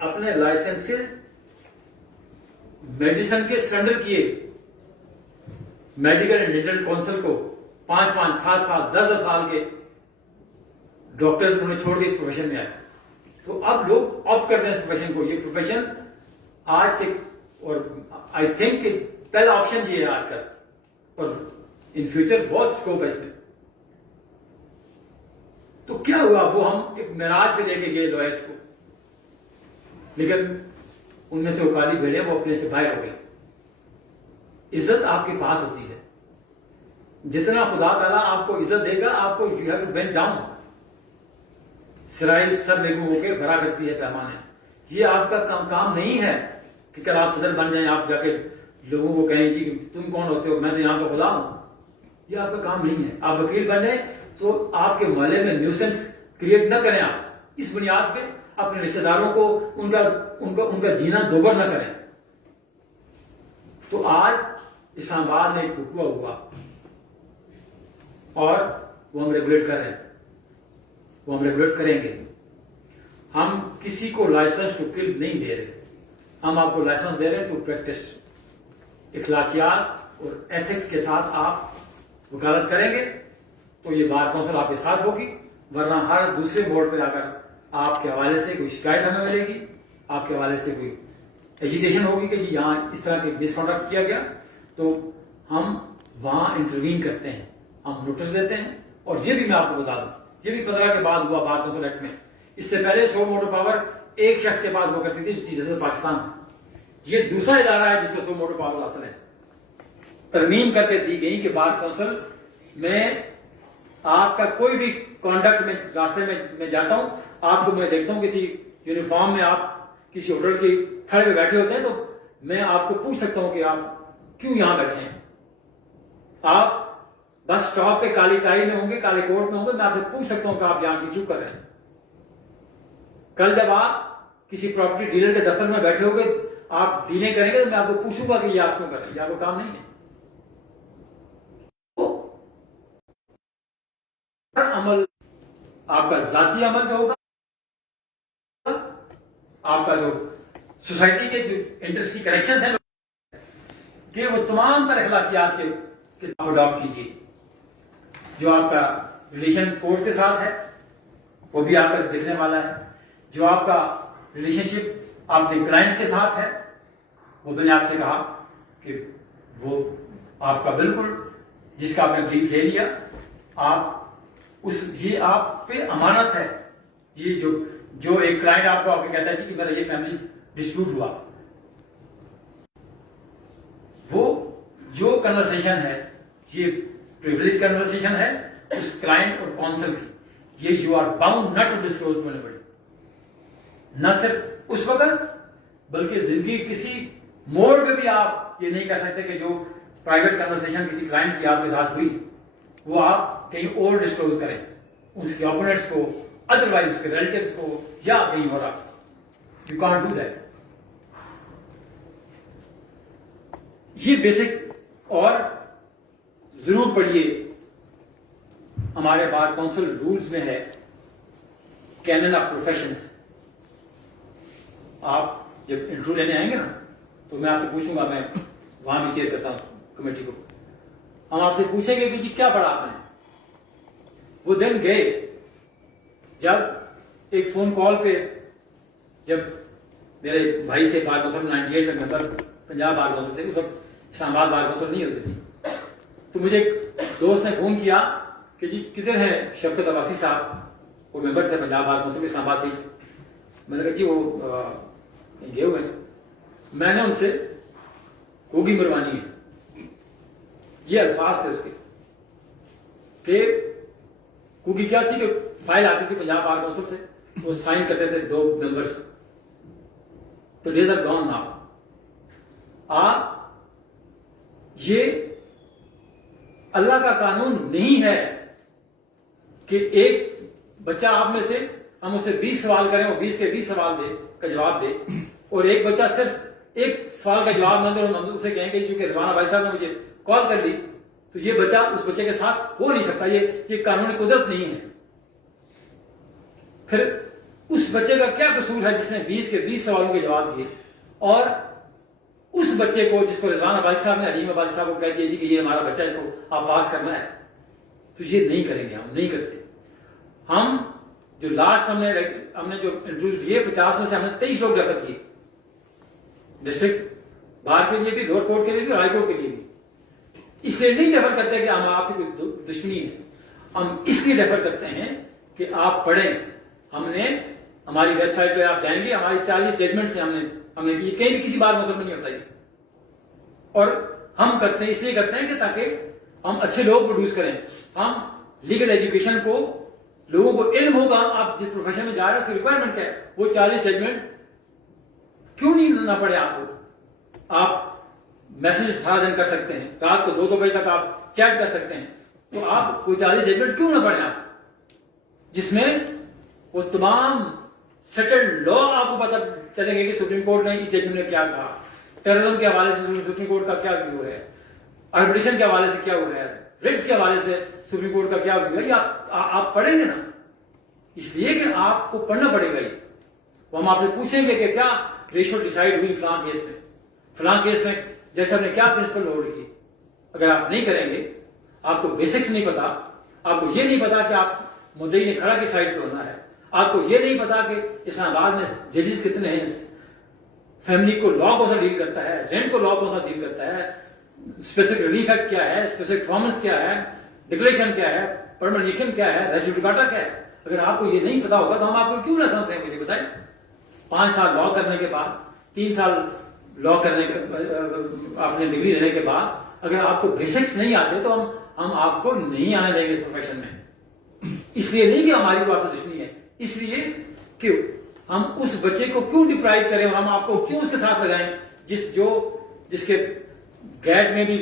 اپنے لائسنسز میڈیسن کے سرنڈر کیے. میڈیکل اینڈ ڈینٹل کونسل کو 5-5, 7 سال, 10 سال کے ڈاکٹرز انہوں نے چھوڑ کے اس پروفیشن میں آئے. تو اب لوگ آپٹ کرتے ہیں اس پروفیشن کو. یہ پروفیشن آج سے, اور آئی تھنک کہ پہلا آپشن یہ ہے آج کل, اور ان فیوچر بہت اسکوپ ہے اس میں. تو کیا ہوا, وہ ہم ایک معراج پہ لے کے گئے لوئرس کو, لیکن ان میں سے وہ کالی بھیڑیں وہ اپنے سے باہر ہو گئی. عزت آپ کے پاس ہوتی ہے. جتنا خدا تعالیٰ آپ کو عزت دے گا, آپ کو you have to bend down. سرائی سر نگو ہو کے بھرا کرتی ہے پیمانے. یہ آپ کا کام نہیں ہے کہ کل آپ صدر بن جائیں, آپ جا کے لوگوں کو کہیں جی تم کون ہوتے ہو, میں تو یہاں کا خدا ہوں. یہ آپ کا کام نہیں ہے. آپ وکیل بن جائیں تو آپ کے محلے میں نیوسنس کریٹ نہ کریں. آپ اس بنیاد پہ اپنے رشتے داروں کو ان کا جینا دوبر نہ کریں. تو آج اسلام آباد میں ایک رکوع ہوا اور وہ ہم ریگولیٹ کر رہے ہیں, وہ ہم ریگولیٹ کریں گے. ہم کسی کو لائسنس ٹو کل نہیں دے رہے, ہم آپ کو لائسنس دے رہے ہیں ٹو پریکٹس. اخلاقیات اور ایتھکس کے ساتھ آپ وکالت کریں گے تو یہ بار کونسل آپ کے ساتھ ہوگی, ورنہ ہر دوسرے بورڈ پہ آ کر آپ کے حوالے سے کوئی شکایت ہمیں ملے گی, آپ کے حوالے سے کوئی ایجیٹیشن ہوگی کہ جی یہاں اس طرح کے مس کنڈکٹ کیا گیا, تو ہم وہاں انٹروین کرتے ہیں, ہم نوٹس دیتے ہیں. اور یہ بھی میں آپ کو بتا دوں, یہ بھی 15 کے بعد ہوا بار کونسل ایکٹ میں. اس سے پہلے 100 موٹر پاور ایک شخص کے پاس ہوا کرتی تھی جیسے پاکستان میں. یہ دوسرا ادارہ ہے جس کو 100 موٹر پاور حاصل ہے. ترمیم کر کے دی گئی کہ بار کونسل میں آپ کا کوئی بھی کانڈکٹ میں راستے میں جاتا ہوں, آپ کو میں دیکھتا ہوں کسی یونیفارم میں آپ کسی ہوٹل کی تھڑ پہ بیٹھے ہوتے ہیں, تو میں آپ کو پوچھ سکتا ہوں کہ آپ کیوں یہاں بیٹھے ہیں. آپ بس اسٹاپ پہ کالی ٹائی میں ہوں گے, کالے کوٹ میں ہوں گے, میں آپ سے پوچھ سکتا ہوں کہ آپ یہاں کی کیوں کر رہے ہیں. کل جب آپ کسی پراپرٹی ڈیلر کے دفتر میں بیٹھے ہو گے, آپ ڈیلیں کریں گے, تو میں آپ کو پوچھوں گا کہ یہ آپ کیوں کر رہے ہیں, یہ آپ کا کام نہیں ہے. عمل آپ کا ذاتی عمل جو ہوگا, آپ کا جو سوسائٹی کے جو انٹرسٹی کریکشن ہیں کہ وہ تمام تر اخلاقیات کے آپ اڈاپٹ کیجیے. جو آپ کا ریلیشن کورٹ کے ساتھ ہے وہ بھی آپ کا دکھنے والا ہے. جو آپ کا ریلیشن شپ اپنے کلائنٹس کے ساتھ ہے وہ میں نے آپ سے کہا کہ وہ آپ کا بالکل جس کا آپ نے بریف لے لیا, آپ یہ آپ پہ امانت ہے. یہ جو ایک کلائنٹ آپ کو کہتا ہے کہ میرا یہ فیملی ڈسپیوٹ ہوا, وہ جو کنورسیشن ہے یہ پریویلیج کنورسیشن ہے اس کلائنٹ اور کونسل کی. یہ you are bound not to disclose to anybody. نہ صرف اس وقت بلکہ زندگی کسی موڑ پہ بھی آپ یہ نہیں کر سکتے کہ جو پرائیویٹ کنورسیشن کسی کلائنٹ کی آپ کے ساتھ ہوئی وہ آپ کہیں اور ڈسکلوز کریں, اس کے اپوننٹس کو, ادروائز اس کے ریلیٹیوز کو, یا کہیں اور. آپ یو کانٹ ڈو دیٹ. یہ بیسک. اور ضرور پڑھیے, ہمارے بار کونسل رولز میں ہے کینن آف پروفیشنز. آپ جب انٹرویو لینے آئیں گے نا تو میں آپ سے پوچھوں گا, میں وہاں بھی چیئر کرتا ہوں کمیٹی کو, ہم آپ سے پوچھیں گے کہ جی کیا پڑھا آپ نے. وہ دن گئے جب ایک فون کال پہ, جب میرے بھائی سے بار کونسل 98 میں ممبر پنجاب بار کونسل تھے, اس وقت اسلام آباد بار کونسل نہیں ہوتی تھی, تو مجھے ایک دوست نے فون کیا کہ جی کدھر ہے شفقت عباسی صاحب, وہ ممبر تھے پنجاب بار کونسل اسلام آباد سے. میں نے کہا جی وہ گئے ہوئے ہیں. میں نے ان سے کوگی مروانی ہے، یہ الفاظ تھے اس کے کہ کوگی کیا تھی کہ فائل آتی تھی پنجاب بار کونسل سے، وہ سائن کرتے تھے 2 ممبرس. تو ڈیز آر گون ناؤ. آپ یہ اللہ کا قانون نہیں ہے کہ ایک بچہ آپ میں سے ہم اسے 20 سوال کریں، وہ 20 کے 20 سوال کا جواب دے، اور ایک بچہ صرف ایک سوال کا جواب نہ دے اور ہم اسے کہیں کہ چونکہ رضوانہ بھائی صاحب نے مجھے کال کر دی تو یہ بچہ اس بچے کے ساتھ ہو نہیں سکتا. یہ قانونی قدرت نہیں ہے. پھر اس بچے کا کیا قصور ہے جس نے 20 کے 20 سوالوں کے جواب دیے، اور اس بچے کو جس کو رضوان عباسی صاحب نے علیم عباسی صاحب کو کہہ دیا جی کہ یہ ہمارا بچہ ہے، اس کو آپ پاس کرنا ہے. تو یہ نہیں کریں گے، ہم نہیں کرتے. ہم جو لاسٹ ہم نے جو انٹروڈیوس کیے 50 میں سے ہم نے 23 لوگ ریفر کیے، ڈسٹرکٹ بار کے لیے بھی، لوور کورٹ کے لیے بھی اور ہائی کورٹ کے لیے بھی. اس لیے نہیں ریفر کرتے کہ ہم آپ سے کوئی دشمنی ہے، ہم اس لیے ریفر کرتے ہیں کہ آپ پڑھیں. ہم نے ہماری ویب سائٹ پہ آپ جائیں گے، ہماری 40 ججمنٹس ہیں ہم نے کی، کہیں بھی کسی بات مطلب نہیں ہوتا یہ. اور ہم کرتے ہیں اس لیے کرتے ہیں کہ تاکہ ہم اچھے لوگ پروڈیوس کریں. ہم لیگل ایجوکیشن کو لوگوں کو علم ہوگا آپ جس پروفیشن میں جا رہے ہیں اس کی ریکوائرمنٹ کیا ہے. وہ 40 ججمنٹ کیوں نہیں نہ پڑے آپ کو؟ آپ میسج سارا دن کر سکتے ہیں، رات کو 2 بجے تک آپ چیٹ کر سکتے ہیں. تو آپ کوئی 40 ججمنٹ کیوں نہ پڑھیں آپ، جس میں وہ تمام سیٹلڈ لا آپ کو پتہ چلیں گے کہ سپریم کورٹ نے اس ججمنٹ میں کیا کہا، ٹیررزم کے حوالے سے سپریم کورٹ کا کیا ویو ہے، آربیٹریشن کے حوالے سے کیا ویو ہے، ریٹس کے حوالے سے سپریم کورٹ کا کیا ویو ہے. یہ آپ پڑھیں گے نا، اس لیے کہ آپ کو پڑھنا پڑے گا. یہ وہ ہم آپ سے پوچھیں گے کہ کیا ریشو ڈیسائیڈ ہوئی فلاں کیس میں، فلاں کیس میں جیسے ہم نے کیا پرنسپل ہولڈ کی. اگر آپ نہیں کریں گے، آپ کو بیسکس نہیں پتا، آپ کو یہ نہیں پتا کہ آپ مدعی نے کھڑا کی سائڈ پہ ہونا ہے، آپ کو یہ نہیں پتا کہ اسلام آباد میں ججز کتنے ہیں، فیملی کو لا کو سا ڈیل کرتا ہے، رینٹ کو لا کو سا ڈیل کرتا ہے، اسپیسیفک ریلیف ایکٹ کیا ہے، اسپیسیفک پرفارمنس کیا ہے، ڈکلیریشن کیا ہے، پرمانیشن کیا ہے، ریس جوڈیکاٹا کیا ہے. اگر آپ کو یہ نہیں پتا ہوگا تو ہم آپ کو کیوں نہ سمجھتے ہیں؟ مجھے بتائیں. 5 سال لا کرنے کے بعد، 3 سال لا کرنے کے آپ نے ڈگری لینے کے بعد اگر آپ کو بیسکس نہیں آتے تو ہم آپ کو نہیں آنے دیں گے اس پروفیشن میں. اس لیے نہیں کہ ہماری کو آپ سے دشمنی ہے، اس لیے کہ ہم اس بچے کو کیوں ڈپرائیو کریں اور ہم آپ کو کیوں اس کے ساتھ لگائیں جس کے گیٹ میں بھی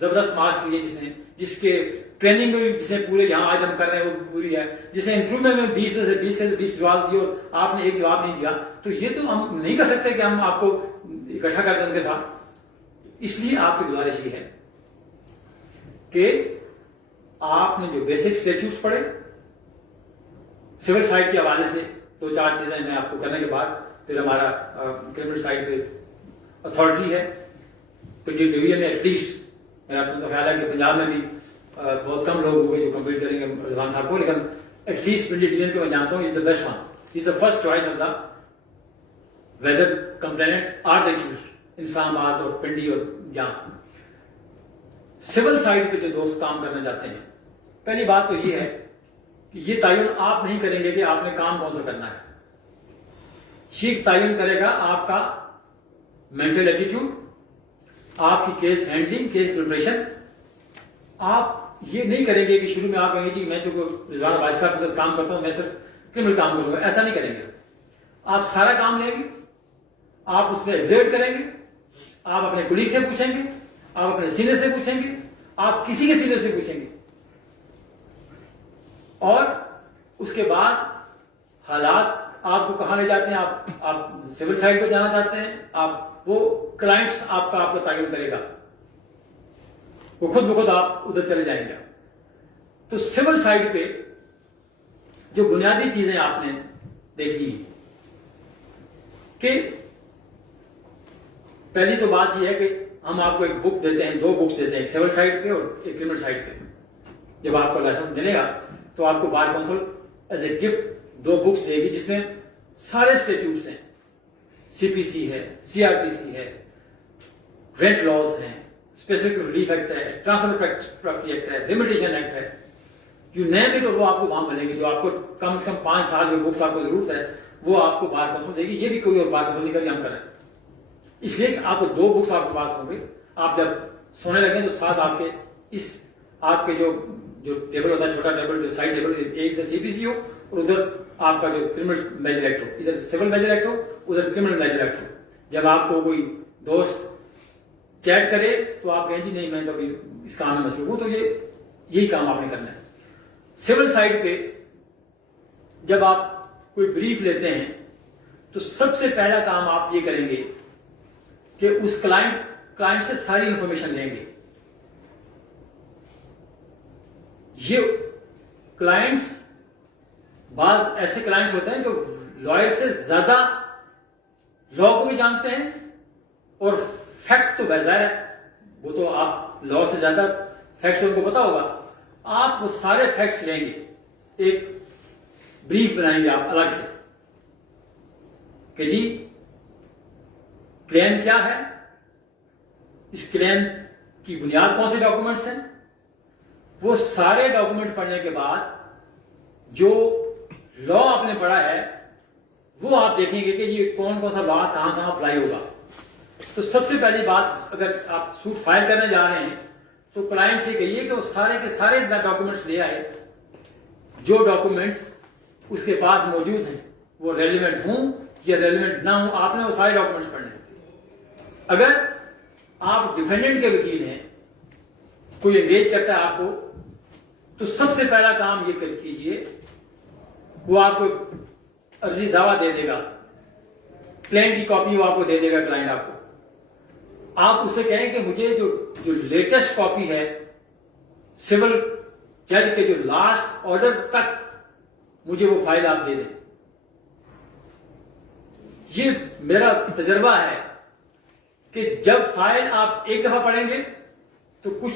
زبردست مارکس لیے، جس کے ٹریننگ میں بھی جس نے پورے یہاں آج ہم کر رہے ہیں وہ پوری ہے، جسے انٹرویو میں 20 میں سے 20 جواب دیے اور آپ نے ایک جواب نہیں دیا. تو یہ تو ہم نہیں کر سکتے کہ ہم آپ کو اکٹھا کر دیں ان کے ساتھ. اس لیے آپ سے گزارش یہ ہے کہ آپ نے جو بیسک اسٹیچوز پڑھے سول سائڈ کے حوالے سے 2-4 چیزیں میں آپ کو کرنے کے بعد پھر ہمارا کرمنل سائڈ پہ اتھارٹی ہے. پنڈی ڈویژن میں ایٹ لیسٹ میرا تو خیال ہے کہ پنجاب میں بھی بہت کم لوگ ہوئے جو کمپلیٹ کریں گے رضوان صاحب کو، لیکن ایٹ لیسٹ پنڈی ڈویژن کو میں جانتا ہوں is the best one, is the first choice of the weather complaint are the excused. Islamabad اور پنڈی اور جہاں سول سائڈ پہ جو دوست کام کرنا چاہتے ہیں، پہلی بات تو یہ ہے کہ یہ تعین آپ نہیں کریں گے کہ آپ نے کام کون سا کرنا ہے. یہ تعین کرے گا آپ کا مینٹل ایٹیٹیوڈ، آپ کی کیس ہینڈلنگ، کیس پریپریشن. آپ یہ نہیں کریں گے کہ شروع میں آپ کہیں گے جی میں تو رضوان عباسی صاحب کے پاس کام کرتا ہوں، میں صرف کرمنل کام کروں گا. ایسا نہیں کریں گے. آپ سارا کام لیں گے، آپ اس میں ایگزرٹ کریں گے، آپ اپنے کولیگ سے پوچھیں گے، آپ اپنے سینئر سے پوچھیں گے، آپ کسی کے سینئر سے پوچھیں گے، اور اس کے بعد حالات آپ کو کہاں لے جاتے ہیں. آپ سول سائڈ پہ جانا چاہتے ہیں، آپ وہ کلائنٹس آپ کا تعین کرے گا، وہ خود بخود آپ ادھر چلے جائیں گے. تو سول سائڈ پہ جو بنیادی چیزیں آپ نے دیکھنی کہ پہلی تو بات یہ ہے کہ ہم آپ کو ایک بک دیتے ہیں، 2 بکس دیتے ہیں، ایک سول سائڈ پہ اور ایک کرمنل سائڈ پہ. جب آپ کو لائسنس ملے گا تو آپ کو bar council as a gift 2 books دے گی جس میں سارے اسٹیچوٹس ہیں، سی پی سی ہے، سی آر پی سی ہے، رینٹ لاز ہیں، اسپیسیفک ریلیف ایکٹ ہے، ٹرانسفر پراپرٹی ایکٹ ہے، لمیٹیشن ایکٹ ہے. جو نئے بھی تو وہ آپ کو وہاں ملیں گے، جو آپ کو کم سے کم 5 سال جو بکس آپ کو ضرورت ہے وہ آپ کو بار کونسل دے گی. یہ بھی کوئی اور بار کونسل نہیں کر کے ہم کریں. اس لیے کہ آپ کو 2 بکس آپ کے پاس ہوں گے. آپ جب سونے لگیں تو ساتھ آپ کے اس آپ کے جو ٹیبل ہوتا ہے, چھوٹا ٹیبل, جو سائڈ ٹیبل, ایک سی پی سی ہو اور ادھر آپ کا جو کرمنل میجر ایکٹ ہو, ادھر سول میجر ایکٹ ہو, ادھر کرمنل میجر ایکٹ ہو. جب آپ کو کوئی دوست چیٹ کرے تو آپ کہیں جی نہیں میں تو ابھی اس کام میں مصروف ہوں, تو یہی کام آپ نے کرنا ہے. سول سائڈ پہ جب آپ کوئی بریف لیتے ہیں تو سب سے پہلا کام آپ یہ کریں گے کہ اس کلائنٹ سے ساری انفارمیشن لیں گے. یہ کلائنٹس, بعض ایسے کلائنٹس ہوتے ہیں جو لائر سے زیادہ لا کو بھی جانتے ہیں اور فیکٹس تو بظاہر ہے, وہ تو آپ لا سے زیادہ فیکٹس ان کو پتا ہوگا. آپ وہ سارے فیکٹس لیں گے, ایک بریف بنائیں گے آپ الگ سے کہ جی کلیم کیا ہے, اس کلیم کی بنیاد کون سے ڈاکومنٹس ہیں. وہ سارے ڈاکومنٹ پڑھنے کے بعد جو لا آپ نے پڑھا ہے وہ آپ دیکھیں گے کہ یہ کون کون سا لا کہاں کہاں اپلائی ہوگا. تو سب سے پہلی بات, اگر آپ سوٹ فائل کرنے جا رہے ہیں تو کلائنٹ سے کہیے کہ وہ سارے کے سارے ڈاکومنٹس لے آئے. جو ڈاکومنٹس اس کے پاس موجود ہیں وہ ریلیونٹ ہوں یا ریلیونٹ نہ ہوں, آپ نے وہ سارے ڈاکومنٹس پڑھنے. اگر آپ ڈیفینڈنٹ کے وکیل ہیں, کوئی انگیج کرتا ہے آپ کو, تو سب سے پہلا کام یہ کیجئے, وہ آپ کو عرضی دعویٰ دے دے گا, کلیم کی کاپی وہ آپ کو دے دے گا کلائنٹ آپ کو. آپ اسے کہیں کہ مجھے جو لیٹسٹ کاپی ہے سول جج کے جو لاسٹ آرڈر تک مجھے وہ فائل آپ دے دیں. یہ میرا تجربہ ہے کہ جب فائل آپ ایک دفعہ پڑھیں گے تو کچھ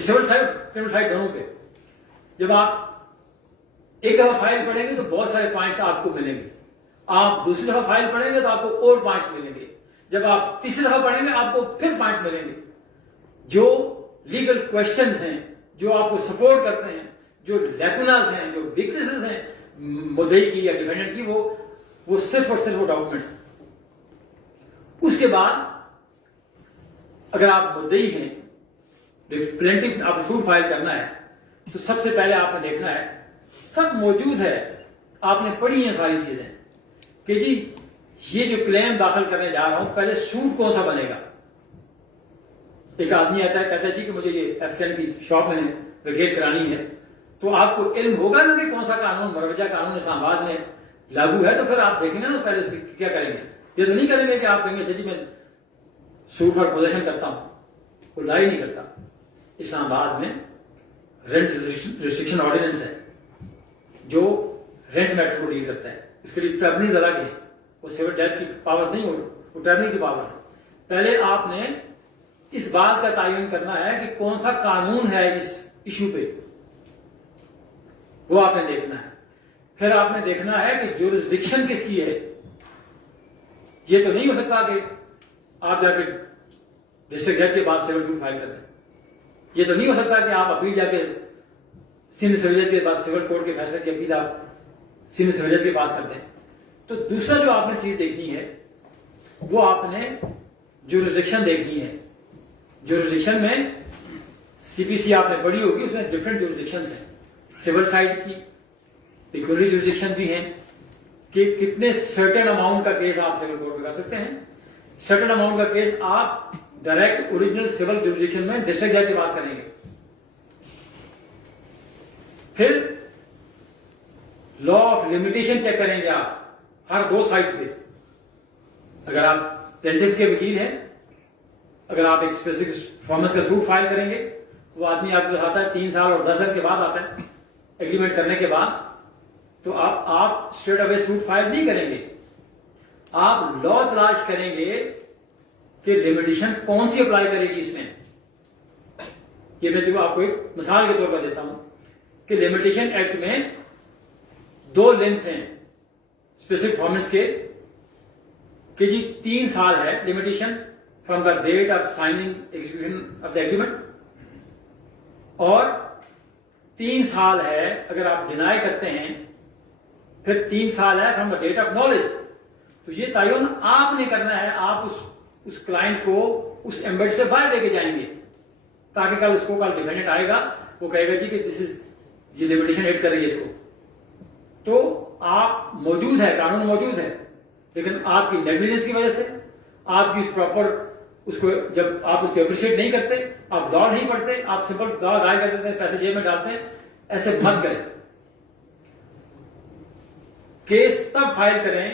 سول سائڈ کرمنل سائڈ دونوں پہ, جب آپ ایک دفعہ فائل پڑھیں گے تو بہت سارے پوائنٹس آپ کو ملیں گے. آپ دوسری دفعہ فائل پڑھیں گے تو آپ کو اور پوائنٹس ملیں گے. جب آپ تیسری دفعہ پڑھیں گے آپ کو پھر پوائنٹس ملیں گے. جو لیگل کوشچنز ہیں جو آپ کو سپورٹ کرتے ہیں, جو لیکوناز ہیں, جو ویکنیسز ہیں مدعی کی یا ڈیفینڈنٹ کی, وہ صرف اور صرف وہ ڈاکومنٹس ہیں. اس کے بعد اگر آپ مدعی ہیں, پلینٹف آپ سوٹ فائل کرنا ہے, تو سب سے پہلے آپ نے دیکھنا ہے سب موجود ہے, آپ نے پڑھی ہیں ساری چیزیں کہ جی یہ جو کلیم داخل کرنے جا رہا ہوں پہلے سوٹ کون سا بنے گا. ایک آدمی آتا ہے کہتا ہے جی کہ مجھے یہ ایفکن کی شاپ میں ویکیٹ کرانی ہے, تو آپ کو علم ہوگا نا کہ کون سا قانون مروجہ قانون اسلام آباد میں لاگو ہے, تو پھر آپ دیکھیں گے نا پہلے اس کی کیا کریں گے. یہ تو نہیں کریں گے کہ آپ کہیں گے جی میں سوٹ فار پوزیشن کرتا ہوں, وہ لا ہی نہیں کرتا. اسلام آباد میں رینٹ ریسٹرکشن آرڈیننس ہے جو رینٹ میٹر کو ڈیل کرتا ہے. اس کے لیے ٹربنیز الگ ہے, وہ سول جج کی پاور نہیں ہوگی, وہ ٹربنیز کی پاور ہے. پہلے آپ نے اس بات کا تعین کرنا ہے کہ کون سا قانون ہے اس ایشو پہ, وہ آپ نے دیکھنا ہے. پھر آپ نے دیکھنا ہے کہ جورسڈکشن کس کی ہے. یہ تو نہیں ہو سکتا کہ آپ جا کے ڈسٹرکٹ جج کے بعد سول سوٹ فائل کر دیں. یہ تو نہیں ہو سکتا کہ آپ اپیل جا کے سینئر سول جج کے بعد سول کورٹ کے فیصلے کی اپیل آپ سینئر سول جج کے پاس کرتے ہیں. تو دوسرا جو آپ نے چیز دیکھنی ہے وہ آپ نے جورسڈکشن دیکھنی ہے. جورسڈکشن میں سی پی سی آپ نے پڑھی ہوگی, اس میں ڈفرنٹ جورسڈکشنز ہیں. سول سائڈ کی پیکولری جورسڈکشن بھی ہیں کہ کتنے سرٹن اماؤنٹ کا کیس آپ سول کورٹ میں کر سکتے ہیں. سرٹن اماؤنٹ کا کیس آپ ڈائریکٹ اوریجنل سول جورسڈکشن میں ڈسٹرکٹ جج کے پاس کریں گے. پھر لا آف لمیٹیشن چیک کریں گے آپ ہر 2 سائٹ پہ. اگر آپ پلینٹف کے وکیل ہیں, اگر آپ ایک اسپیسیفک پرفارمنس کا سوٹ فائل کریں گے, وہ آدمی آپ کے ساتھ 3 سال اور 10 دن کے بعد آتا ہے ایگریمنٹ کرنے کے بعد, تو آپ اسٹریٹ اوے سوٹ فائل نہیں کریں گے. آپ لا تلاش کریں گے کہ لمیٹیشن کون سی اپلائی کرے گی اس میں. یہ میں جو آپ کو ایک مثال کے طور پر دیتا ہوں کہ لمیٹیشن ایکٹ میں 2 لمٹس ہیں اسپیسیفک پرفارمنس کے کہ جی 3 سال ہے limitation from the date of signing execution of the agreement, اور 3 سال ہے اگر آپ ڈینائی کرتے ہیں پھر 3 سال ہے from the date of knowledge. تو یہ تعین آپ نے کرنا ہے. آپ اس کلائنٹ کو اس ایمبیڈ سے باہر لے کے جائیں گے تاکہ کل اس کو کل ڈیفینڈنٹ آئے گا, وہ کہے گا جی کہ دس از یہ لمیٹیشن ایڈ کر رہی ہے اس کو. تو آپ موجود ہے, قانون موجود ہے, لیکن آپ کی نیگلیجنس کی وجہ سے, آپ کی اس پراپر اس کو جب آپ اس کو اپریشیٹ نہیں کرتے, آپ لا نہیں پڑھتے, آپ سمپل لا ضائع کرتے ہیں, پیسے جیب میں ڈالتے ہیں, ایسے مت کریں. کیس تب فائل کریں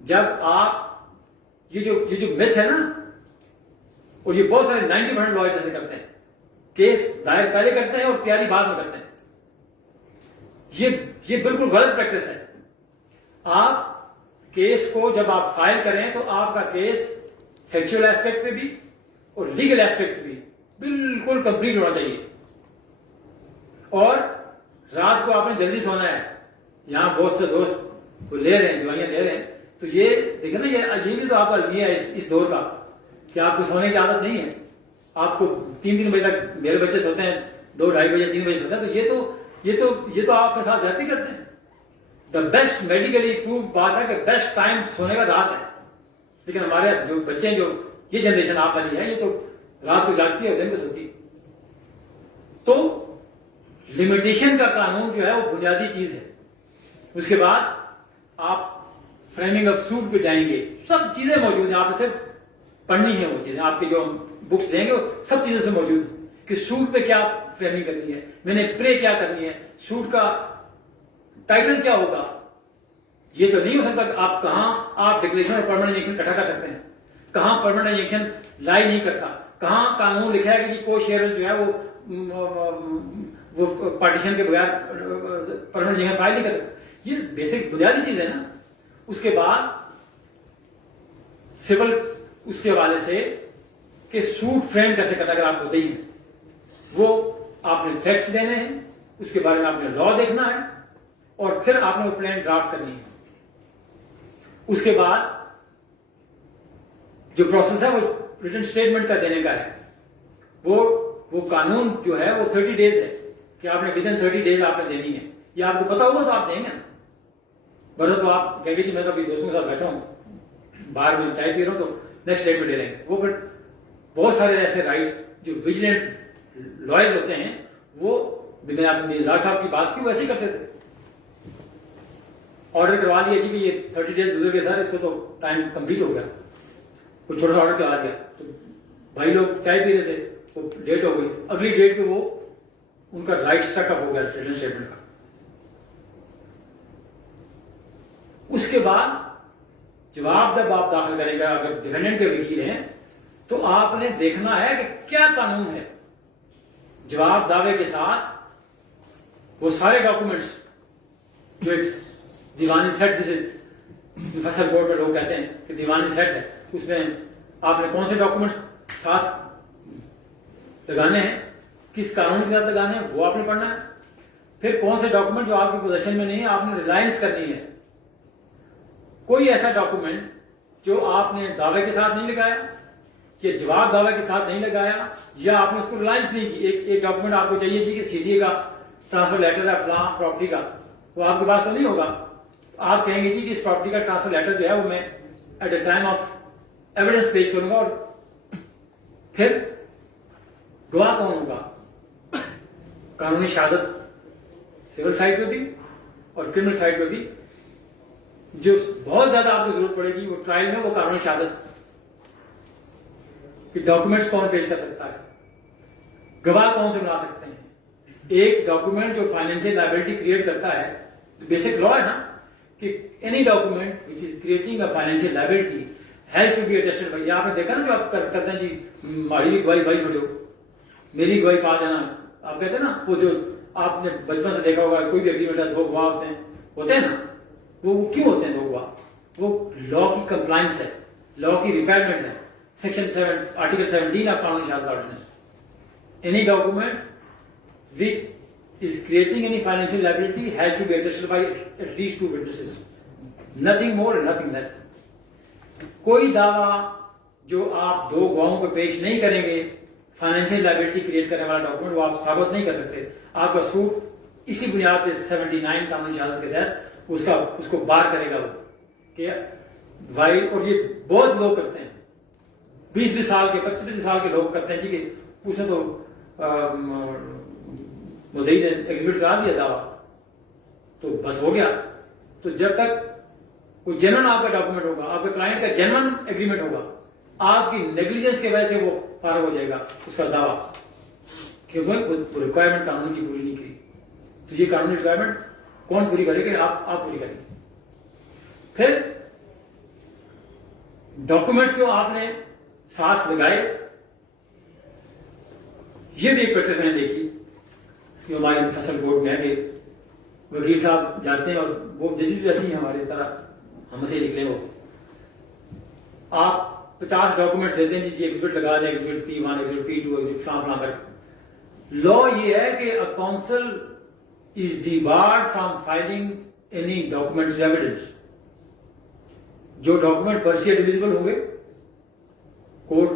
جب آپ یہ جو مت ہے نا, اور یہ بہت سارے 90% لائر جیسے کرتے ہیں, کیس دائر پہلے کرتے ہیں اور تیاری بعد میں کرتے ہیں. یہ بالکل غلط پریکٹس ہے. آپ کیس کو جب آپ فائل کریں تو آپ کا کیس فیکچوئل ایسپیکٹ پہ بھی اور لیگل ایسپیکٹ بھی بالکل کمپلیٹ ہونا چاہیے. اور رات کو آپ نے جلدی سونا ہے. یہاں بہت سے دوست کو لے رہے ہیں, دوائیاں لے رہے ہیں, تو یہ دیکھیں نا, یہ بھی تو آپ کا المیہ ہے اس دور کا کہ آپ کو سونے کی عادت نہیں ہے. آپ کو 3 بجے تک, میرے بچے سوتے ہیں 2-2:30 بجے 3 بجے سوتے ہیں, تو یہ تو آپ کے ساتھ زیادتی کرتے ہیں. دا بیسٹ میڈیکلی پروف بات ہے کہ بیسٹ ٹائم سونے کا رات ہے. لیکن ہمارے جو بچے ہیں, جو یہ جنریشن آپ والی ہے, یہ تو رات کو جاگتی ہے اور دن کو سوتی ہے. تو لمیٹیشن کا قانون جو ہے وہ بنیادی چیز ہے. اس کے بعد آپ فریمنگ آف سوٹ پہ جائیں گے, سب چیزیں موجود ہیں, آپ نے صرف پڑھنی ہے. وہ چیزیں آپ کے جو ہم بکس دیں گے وہ سب چیزیں سے موجود ہیں کہ سوٹ پہ کیا فریمنگ کرنی ہے, میں نے پرے کیا کرنی ہے, سوٹ کا ٹائٹل کیا ہوگا. یہ تو نہیں ہو سکتا کہ آپ کہاں آپ ڈکلیریشن اور پرماننٹ انجیکشن اکٹھا کر سکتے ہیں, کہاں پرماننٹ انجیکشن لائی نہیں کرتا, کہاں قانون لکھا ہے کہ کو شیئر جو ہے وہ پارٹیشن کے بغیر پرماننٹ انجیکشن فائل نہیں کر سکتا. یہ بیسک بنیادی چیز ہے نا. اس کے بعد سول اس کے حوالے سے کہ سوٹ فریم کیسے کرنا, اگر آپ کو دیں ہیں وہ آپ نے فیکٹس دینے ہیں, اس کے بارے میں آپ نے لا دیکھنا ہے, اور پھر آپ نے وہ پلان ڈرافٹ کرنی ہے. اس کے بعد جو پروسیس ہے وہ ریٹن اسٹیٹمنٹ کا دینے کا ہے. وہ قانون جو ہے وہ 30 days ہے کہ آپ نے ودن 30 days آپ نے دینی ہے. یہ آپ کو پتا ہوگا تو آپ دیں گے. ورنہ تو آپ کہیں گے جی میں تو ابھی دوستوں کے ساتھ بیٹھا ہوں, باہر میں چائے پی رہا ہوں, تو نیکسٹ اسٹیٹمنٹ دے رہے ہیں. وہ پھر بہت سارے ایسے رائٹس جو ویجیلنٹ لائرز ہوتے ہیں, وہ میں نے اپنے اظہار صاحب کی بات کی, وہ ایسے ہی کرتے تھے. آرڈر کروا لیا جی کہ یہ 30 days گزر گئے سر, اس کو تو ٹائم کمپلیٹ ہو گیا, کوئی چھوٹا سا آرڈر کروا دیا, تو بھائی لوگ چائے پی رہے تھے, وہ ڈیٹ ہو گئی, اگلی ڈیٹ پہ وہ ان کا رائٹ اسٹک اپ ہو گیا ریٹن اسٹیٹمنٹ کا. اس کے بعد جواب جب آپ داخل کریں گے, اگر ڈیفینڈنٹ کے وکیل ہیں تو آپ نے دیکھنا ہے کہ کیا قانون ہے. جواب دعوے کے ساتھ وہ سارے ڈاکومنٹس جو ایک دیوانی سیٹ, جسے مفصل کورٹ میں لوگ کہتے ہیں کہ دیوانی سیٹ ہے, اس میں آپ نے کون سے ڈاکومنٹس ساتھ لگانے ہیں, کس قانون کے ساتھ لگانے ہیں, وہ آپ نے پڑھنا ہے. پھر کون سے ڈاکومنٹ جو آپ کی پوزیشن میں نہیں ہے آپ نے ریلائنس کرنی ہے. کوئی ایسا ڈاکومنٹ جو آپ نے دعوے کے ساتھ نہیں لگایا, کہ جواب دعوے کے ساتھ نہیں لگایا, یا آپ نے اس کو ریلائنس نہیں کی. ایک ڈاکومنٹ آپ کو چاہیے کہ سی ڈی اے کا ٹرانسفر لیٹر ہے فلاں پراپرٹی کا, وہ آپ کے پاس تو نہیں ہوگا. آپ کہیں گے جی کہ اس پراپرٹی کا ٹرانسفر لیٹر جو ہے وہ میں at a time of evidence پیش کروں گا. اور پھر گواہ کون ہوگا, قانونی شہادت سول سائڈ پہ بھی اور کرمنل سائڈ پہ بھی. جو بہت زیادہ آپ کو ضرورت پڑے گی وہ ٹرائل میں, وہ قانونی شہادت کہ ڈاکومنٹس کون پیش کر سکتا ہے, گواہ کون سے بنا سکتے ہیں. ایک ڈاکومنٹ جو فائنینشیل لائبلٹی کریٹ کرتا ہے, بیسک لا ہے نا کہ any document which is creating a financial liability has to be attested by. آپ نے دیکھا نا جو آپ کرتے ہیں جی ہماری گواہی بھائی چھوڑو, میری گواہی پا دینا, آپ کہتے ہیں نا وہ جو آپ نے بچپن سے دیکھا ہوگا کوئی بھی اگریمنٹ ہے, 2 گواہ ہوتے ہیں نا, وہ کیوں ہوتے ہیں 2 گواہ؟ وہ لا کی کمپلائنس ہے, لا کی ریکوائرمنٹ ہے. سیکشن 7 آرٹیکل 17 آف قانونی شہادت ordinance. Any document which is creating any financial liability has to be attested by at least 2 witnesses. Nothing more and nothing less. کوئی دعویٰ جو آپ 2 گواہوں کو پیش نہیں کریں گے, فائنینشیل لائبلٹی کریٹ کرنے والا ڈاکومنٹ, وہ آپ ثابت نہیں کر سکتے. آپ کا سوٹ اسی بنیاد پہ 79 قانونی شہادت کے تحت اس کو بار کرے گا وہ کہ وائی. اور یہ بہت لوگ کرتے ہیں, 20 سال کے 25 سال کے لوگ کرتے ہیں جی کہ اس نے تو مدعی نے ایگزیبٹ کرا دیا دعویٰ تو بس ہو گیا. تو جب تک کوئی جنرل آپ کا ڈاکومنٹ ہوگا, آپ کے کلائنٹ کا جنرل ایگریمنٹ ہوگا, آپ کی نیگلیجنس کی وجہ سے وہ فارغ ہو جائے گا اس کا دعویٰ کہ وہ ریکوائرمنٹ قانون کی پوری نہیں کی. تو یہ قانونی ریکوائرمنٹ کون پوری کرے گا؟ آپ پوری کریں گے. پھر ڈاکومنٹس جو آپ نے ساتھ لگائے, یہ بھی ایک پریکٹس میں نے دیکھی جو ہمارے فصل کورٹ میں ہے کہ وکیل صاحب جاتے ہیں اور وہ جیسی بھی ایسی ہیں ہماری طرح ہم سے نکلے, وہ آپ 50 ڈاکومنٹ دیتے ہیں جی ایگزبٹ لگا دیں, exhibit P1 exhibit P2 exhibit فلاں فلاں کر. لا یہ ہے کہ a counsel is debarred from filing any documentary evidence. جو ڈاکومنٹ پرسی ڈویزبل ہوں گے, کورٹ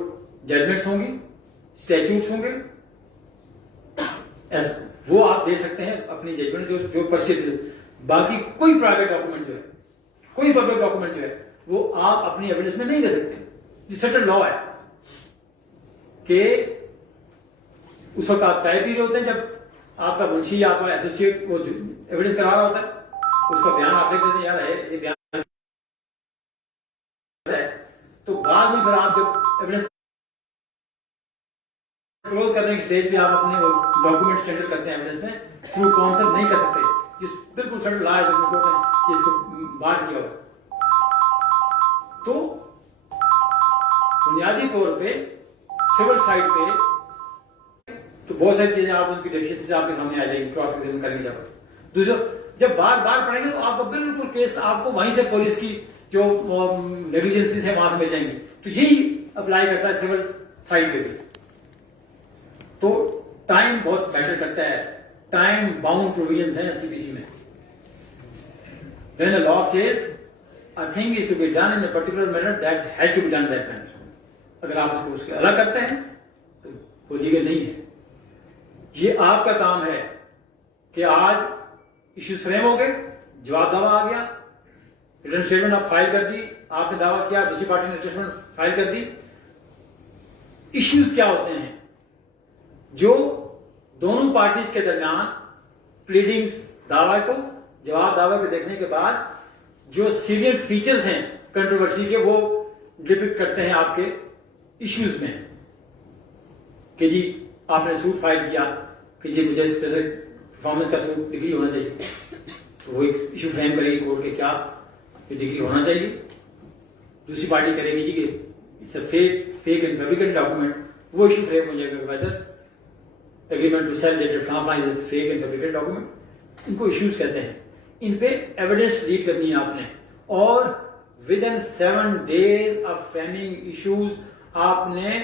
ججمنٹس ہوں گی, اسٹیچوٹس ہوں گے, وہ آپ دے سکتے ہیں اپنی ججمنٹ جو پرسی. باقی کوئی پرائیویٹ ڈاکومنٹ جو ہے, کوئی پبلک ڈاکومنٹ جو ہے وہ آپ اپنی ایویڈنس میں نہیں دے سکتے. یہ سچ لا ہے کہ اس وقت آپ چائے پی رہے ہوتے ہیں, جب آپ کا منشی یا آپ کا ایسوسیٹ کو ایویڈنس کرا رہا ہوتا ہے, اس کا بیان آپ دیکھ دیتے ہیں, یار ہے یہ بیان ہے. تو بعد میں پھر آپ جب ایویڈنس کلوز کرنے کی اسٹیج پہ آپ اپنے ڈاکومنٹ اسٹینڈرڈ کرتے ہیں ایویڈنس میں, تھرو کاؤنسل نہیں کر سکتے. جس بالکل سٹل لا ہے سپریم کورٹ نے اس کو باہر کیا ہوا. تو بنیادی طور پہ سول سائٹ پہ تو بہت ساری چیزیں آپ ان کی ڈیفیشنسی آپ کے سامنے آ جائیں گی, کراس ایگزامن کرنے کی جب. دوسرا جب بار بار پڑھیں گے تو آپ کا بالکل کیس آپ کو وہیں سے پولیس کی جو نیگلیجنسیز ہیں وہاں سے مل جائیں گی. تو یہی اپلائی کرتا ہے سول سائٹ پہ بھی. تو ٹائم بہت میٹر کرتا ہے. ٹائم باؤنڈ پروویژنز ہیں سی پی سی میں. When a law says a thing is to be done in a particular manner, that has to be done that manner. اگر آپ اس کو اس کے الگ کرتے ہیں تو وہ لیگل نہیں ہے. یہ آپ کا کام ہے کہ آج ایشوز فریم ہو گئے, جواب دعویٰ آ گیا, ریٹرن اسٹیٹمنٹ آپ فائل کر دی, آپ نے دعویٰ کیا, دوسری پارٹی نے ریٹرن اسٹیٹمنٹ فائل کر دی. ایشوز کیا ہوتے ہیں جو دونوں پارٹیز کے درمیان پلیڈنگز دعویٰ کو, جواب دعویٰ کو دیکھنے کے بعد جو سیریل فیچرز ہیں کنٹروورسی کے وہ ڈپکٹ کرتے ہیں آپ کے ایشوز میں. کہ جی آپ نے سوٹ فائل کیا کہ جی مجھے اسپیسیفک پرفارمنس کا سوٹ ڈگری ہونا چاہیے, تو وہ ایک ایشو فریم کرے گی کورٹ کے, کیا یہ ڈگری ہونا چاہیے. دوسری پارٹی کرے گی جی کہ it's a fake and fabricated document, وہ ایشو فریم ہو جائے گا whether agreement to sell that flaw is a fake and fabricated document. ان کو ایشوز کہتے ہیں. ان پہ ایویڈنس ریڈ کرنی ہے آپ نے, اور with in 7 days of framing issues آپ نے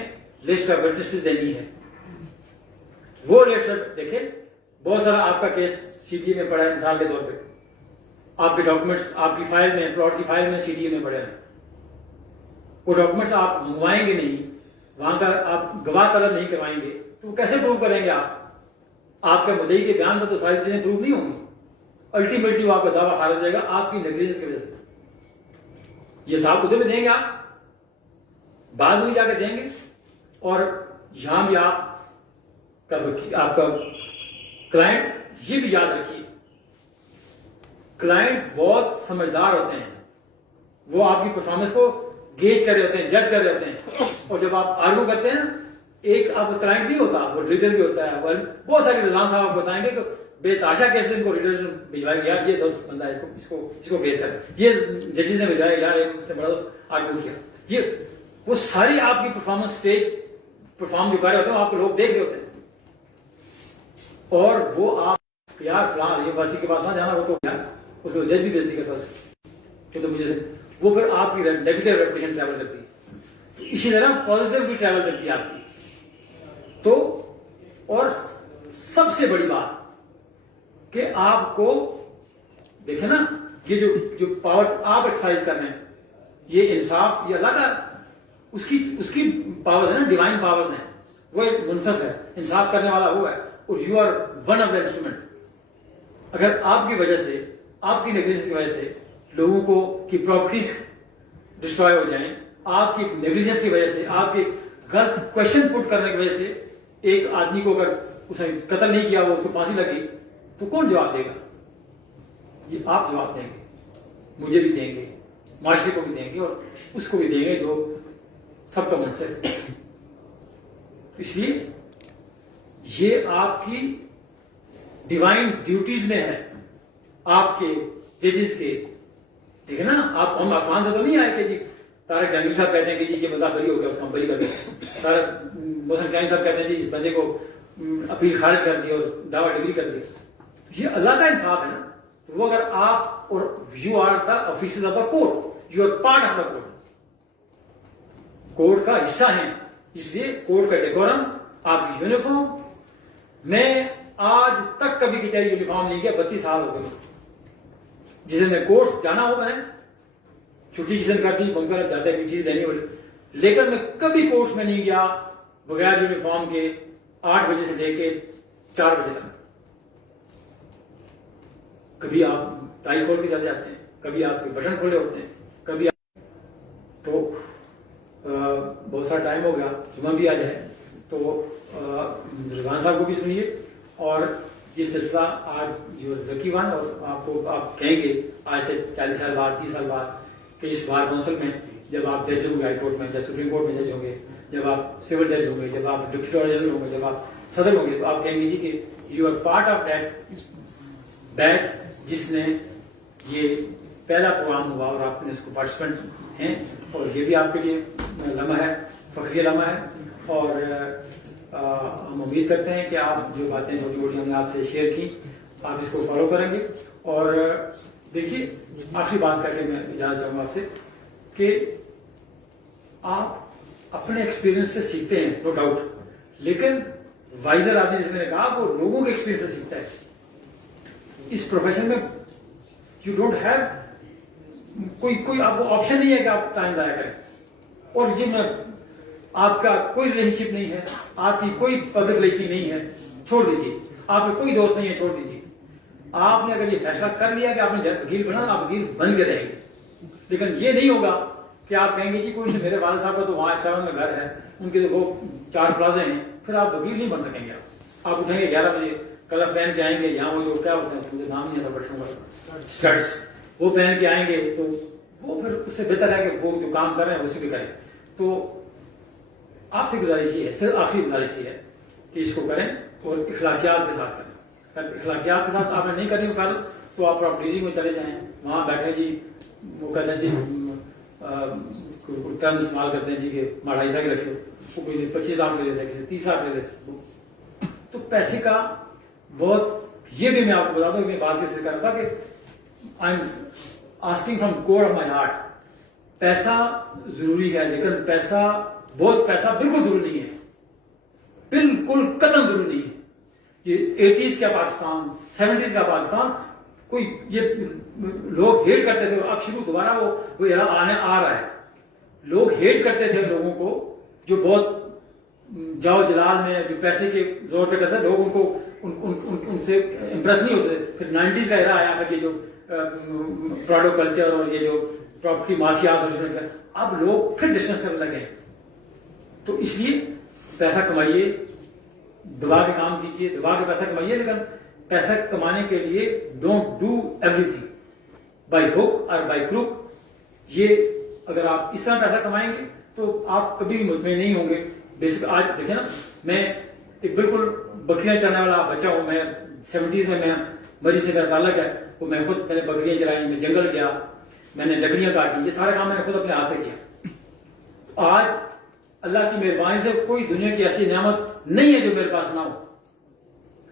لسٹ آف وٹنسز دینی ہے. وہ لسٹ دیکھیں, بہت سارا آپ کا کیس سی ٹی اے میں پڑا ہے. مثال کے طور پہ آپ کے ڈاکومنٹس آپ کی فائل میں, پلاٹ کی فائل میں سی ٹی اے میں پڑے ہیں. وہ ڈاکومنٹس آپ منگوائیں گے نہیں, وہاں کا آپ گواہ طلب نہیں کروائیں گے, تو کیسے پروو کریں گے آپ کے مدعی کے بیان پر تو ساری چیزیں پروو نہیں ہوں گی. الٹیمیٹلی وہ آپ کا دعویٰ خارج ہو جائے گا آپ کی نیگلیجنس کی وجہ سے. یہ صاحب خود میں دیں گے, آپ بعد میں جا کے دیں گے, اور یہاں بھی آپ کا کلائنٹ, یہ بھی یاد رکھیے کلائنٹ بہت سمجھدار ہوتے ہیں. وہ آپ کی پرفارمنس کو گیج کر رہے ہوتے ہیں, جج کر رہے ہوتے ہیں. اور جب آپ آرگو کرتے ہیں, ایک آپ کا کلائنٹ بھی ہوتا, وہ ریڈر بھی ہوتا ہے. بہت سارے رضوان صاحب آپ بتائیں گے کہ بے تاشا کیسے ان کو ریڈر بھجوائے گا, یار یہ دوست بندہ ہے, اس کو کیس کر, یہ ججز نے بھجوایا, یار اس نے بڑا دوست آرگو کیا. یہ وہ ساری آپ کی پرفارمنس اسٹیج پرفارم جو کر رہے ہوتے ہیں آپ کو لوگ دیکھ رہے ہوتے ہیں, اور وہ آپ یار فلاں یہ واسی کے پاس نہ جانا, وہ تو اس کو جج بھی بےزتی کرتا ہے کہ تو مجھے وہ پھر آپ کی نیگیٹو ریپوٹیشن ٹریول کرتی ہے. اسی طرح پازیٹو بھی ٹریول کرتی ہے آپ کی. تو اور سب سے بڑی بات کہ آپ کو دیکھیں نا, یہ جو پاور آپ ایکسرسائز کر رہے ہیں, یہ انصاف, یہ اللہ کا اس کی پاورز ہیں نا, ڈیوائن پاورز ہیں. وہ ایک منصف ہے, انصاف کرنے والا وہ ہے, اور you are one of the instrument. اگر آپ کی وجہ سے آپ کی نیگلیجنس کی وجہ سے لوگوں کو کی پراپرٹیز ڈسٹروائے ہو جائیں, آپ کی نیگلیجنس کی وجہ سے, آپ کے غلط کوشچن پٹ کرنے کی وجہ سے ایک آدمی کو اگر اس نے قتل نہیں کیا, وہ اس کو پھانسی لگی, تو کون جواب دے گا؟ یہ آپ جواب دیں گے, مجھے بھی دیں گے, معاشرے کو بھی دیں گے, اور اس کو بھی دیں گے جو سب کا منصف ہے. اس لیے یہ آپ کی ڈیوائن ڈیوٹیز میں ہے, آپ کے ججز کے. دیکھیں نا, آپ ہم آسمان سے تو نہیں آئے کہ جی طارق جہانگیر صاحب کہتے ہیں کہ جی یہ بندہ بری ہو گیا, اس کو ہم بری کر دیں. طارق محسن کیانی صاحب کہتے ہیں جی اس بندے کو اپیل خارج کر دی اور دعویٰ ڈگری کر دی. یہ اللہ کا انصاف ہے نا. تو وہ اگر آپ, اور you are the officers of the court, you are part of the court, court کا حصہ ہیں. اس لیے کورٹ کا ڈیکورم, آپ کی یونیفارم. میں آج تک کبھی کچہری یونیفارم نہیں کیا, 32 سال ہو گئے. جس دن میں کورٹ جانا ہوگا ہے, چھٹی کسی نے کر دی, بنکر جاتے کوئی چیز لینی ہوگی, لیکن میں کبھی کورٹ میں نہیں گیا بغیر یونیفارم کے 8 بجے سے لے کے 4 بجے تک. کبھی آپ ٹائی کھول کے چلے جاتے ہیں, کبھی آپ کے بٹن کھولے ہوتے ہیں, کبھی تو بہت سارا ٹائم ہو گیا, جمعہ بھی آج ہے, تو رضوان صاحب کو بھی سنیے. اور یہ سلسلہ آج جو لکی ون, اور آپ کو آپ کہیں گے آج سے 40 سال بعد, 30 سال بعد کہ اس بار کونسل میں جب آپ جج ہوں گے, ہائی کورٹ میں, جب سپریم کورٹ میں جج ہوں گے, جب آپ سول جج ہوں گے, جب آپ ڈپٹی اٹارنی جنرل ہوں گے, جب آپ صدر ہوں گے, تو آپ کہیں گے جی کہ you are part of that batch جس نے یہ پہلا پروگرام ہوا اور آپ نے اس کو پارٹیسپینٹ ہیں. اور یہ بھی آپ کے لیے لمحہ ہے, فخری لمحہ ہے. اور ہم امید کرتے ہیں کہ آپ جو باتیں چھوٹی چھوٹی ہم نے آپ سے شیئر کی, آپ اس کو فالو کریں گے. اور دیکھیے, آخری بات کر کے میں اجازت چاہوں گا آپ سے کہ آپ اپنے ایکسپیرینس سے سیکھتے ہیں, نو ڈاؤٹ, لیکن وائزر آدمی جس میں نے کہا وہ لوگوں کے ایکسپیرینس سے سیکھتا ہے. اس پروفیشن میں یو ڈونٹ ہیو کوئی آپ کو آپشن نہیں ہے کہ آپ ٹائم ضائع کریں. اور یہ میں, آپ کا کوئی ریلیشن شپ نہیں ہے, آپ کی کوئی پبلک ریلیشن نہیں ہے, چھوڑ دیجیے. آپ کا کوئی دوست نہیں ہے, چھوڑ دیجیے. آپ نے اگر یہ فیصلہ کر لیا کہ آپ نے وکیل بنا, آپ وکیل بن کے رہیں گے. لیکن یہ نہیں ہوگا کہ آپ کہیں گے جی کوئی نہیں, میرے والد صاحب کا تو وہاں F7 میں گھر ہے, ان کے تو وہ 4 پلازے ہیں, پھر آپ وکیل نہیں بن سکیں گے. آپ اٹھیں گے 11 بجے, کلر پہن کے آئیں گے, یہاں وہ جو کیا ہوتے ہیں مجھے نام نہیں آتا بچوں کا, اسٹڈس, وہ پہن کے آئیں گے, تو وہ پھر اس سے بہتر ہے کہ وہ جو کام کر رہے ہیں اسی بھی کریں. تو آپ سے گزارش یہ ہے, صرف آخری گزارش یہ ہے کہ اس کو کریں اور اخلاقیات کے ساتھ کریں. اخلاقیات کے ساتھ آپ نے نہیں کرنی کل, تو آپ پراپرٹی میں چلے جائیں, وہاں بیٹھے جی, وہ کہتے ہیں جی ٹرم استعمال کرتے ہیں جی کہ 2.5 کے رکھے, وہ کوئی 25 لاکھ لے لیتے ہیں, کسی 30 لاکھ لے لیتے. تو پیسے کا بہت, یہ بھی میں آپ کو بتا دوں, میں بات سے کر رہا تھا کہ I am asking from core of my heart. پیسہ ضروری ہے, لیکن پیسہ, بہت پیسہ بالکل ضروری نہیں ہے, بالکل قطعاً ضروری نہیں ہے. یہ 80s کا پاکستان, 70s کا پاکستان, کوئی یہ لوگ ہیٹ کرتے تھے, اب شروع دوبارہ وہ آنے آ رہا ہے. لوگ ہیٹ کرتے تھے لوگوں کو جو بہت جاؤ جلال میں, جو پیسے کے زور پہ کرتے, لوگ ان کو ان سے امپریس نہیں ہوتے. پھر 90s کا ایرا آیا کہ یہ جو پراڈو کلچر اور یہ جو پراپرٹی مافیاز, اب لوگ پھر ڈسٹنس کرنے لگے. تو اس لیے پیسہ کمائیے, دبا کے کام کیجیے, دبا کے پیسہ کمائیے, لیکن پیسہ کمانے کے لیے don't do everything by hook اور بائی کروک. یہ اگر آپ اس طرح پیسہ کمائیں گے تو آپ کبھی بھی مطمئن نہیں ہوں گے. بیسک آج دیکھیں نا, میں ایک بالکل بکریاں چلانے والا بچہ ہوں. میں 70s میں مری سے میرا تعلق ہے, تو میں خود, میں نے بکریاں چلائی, میں جنگل گیا, میں نے لکڑیاں کاٹی, یہ سارے کام میں نے خود اپنے ہاتھ سے کیا. آج اللہ کی مہربانی سے کوئی دنیا کی ایسی نعمت نہیں ہے جو میرے پاس نہ ہو,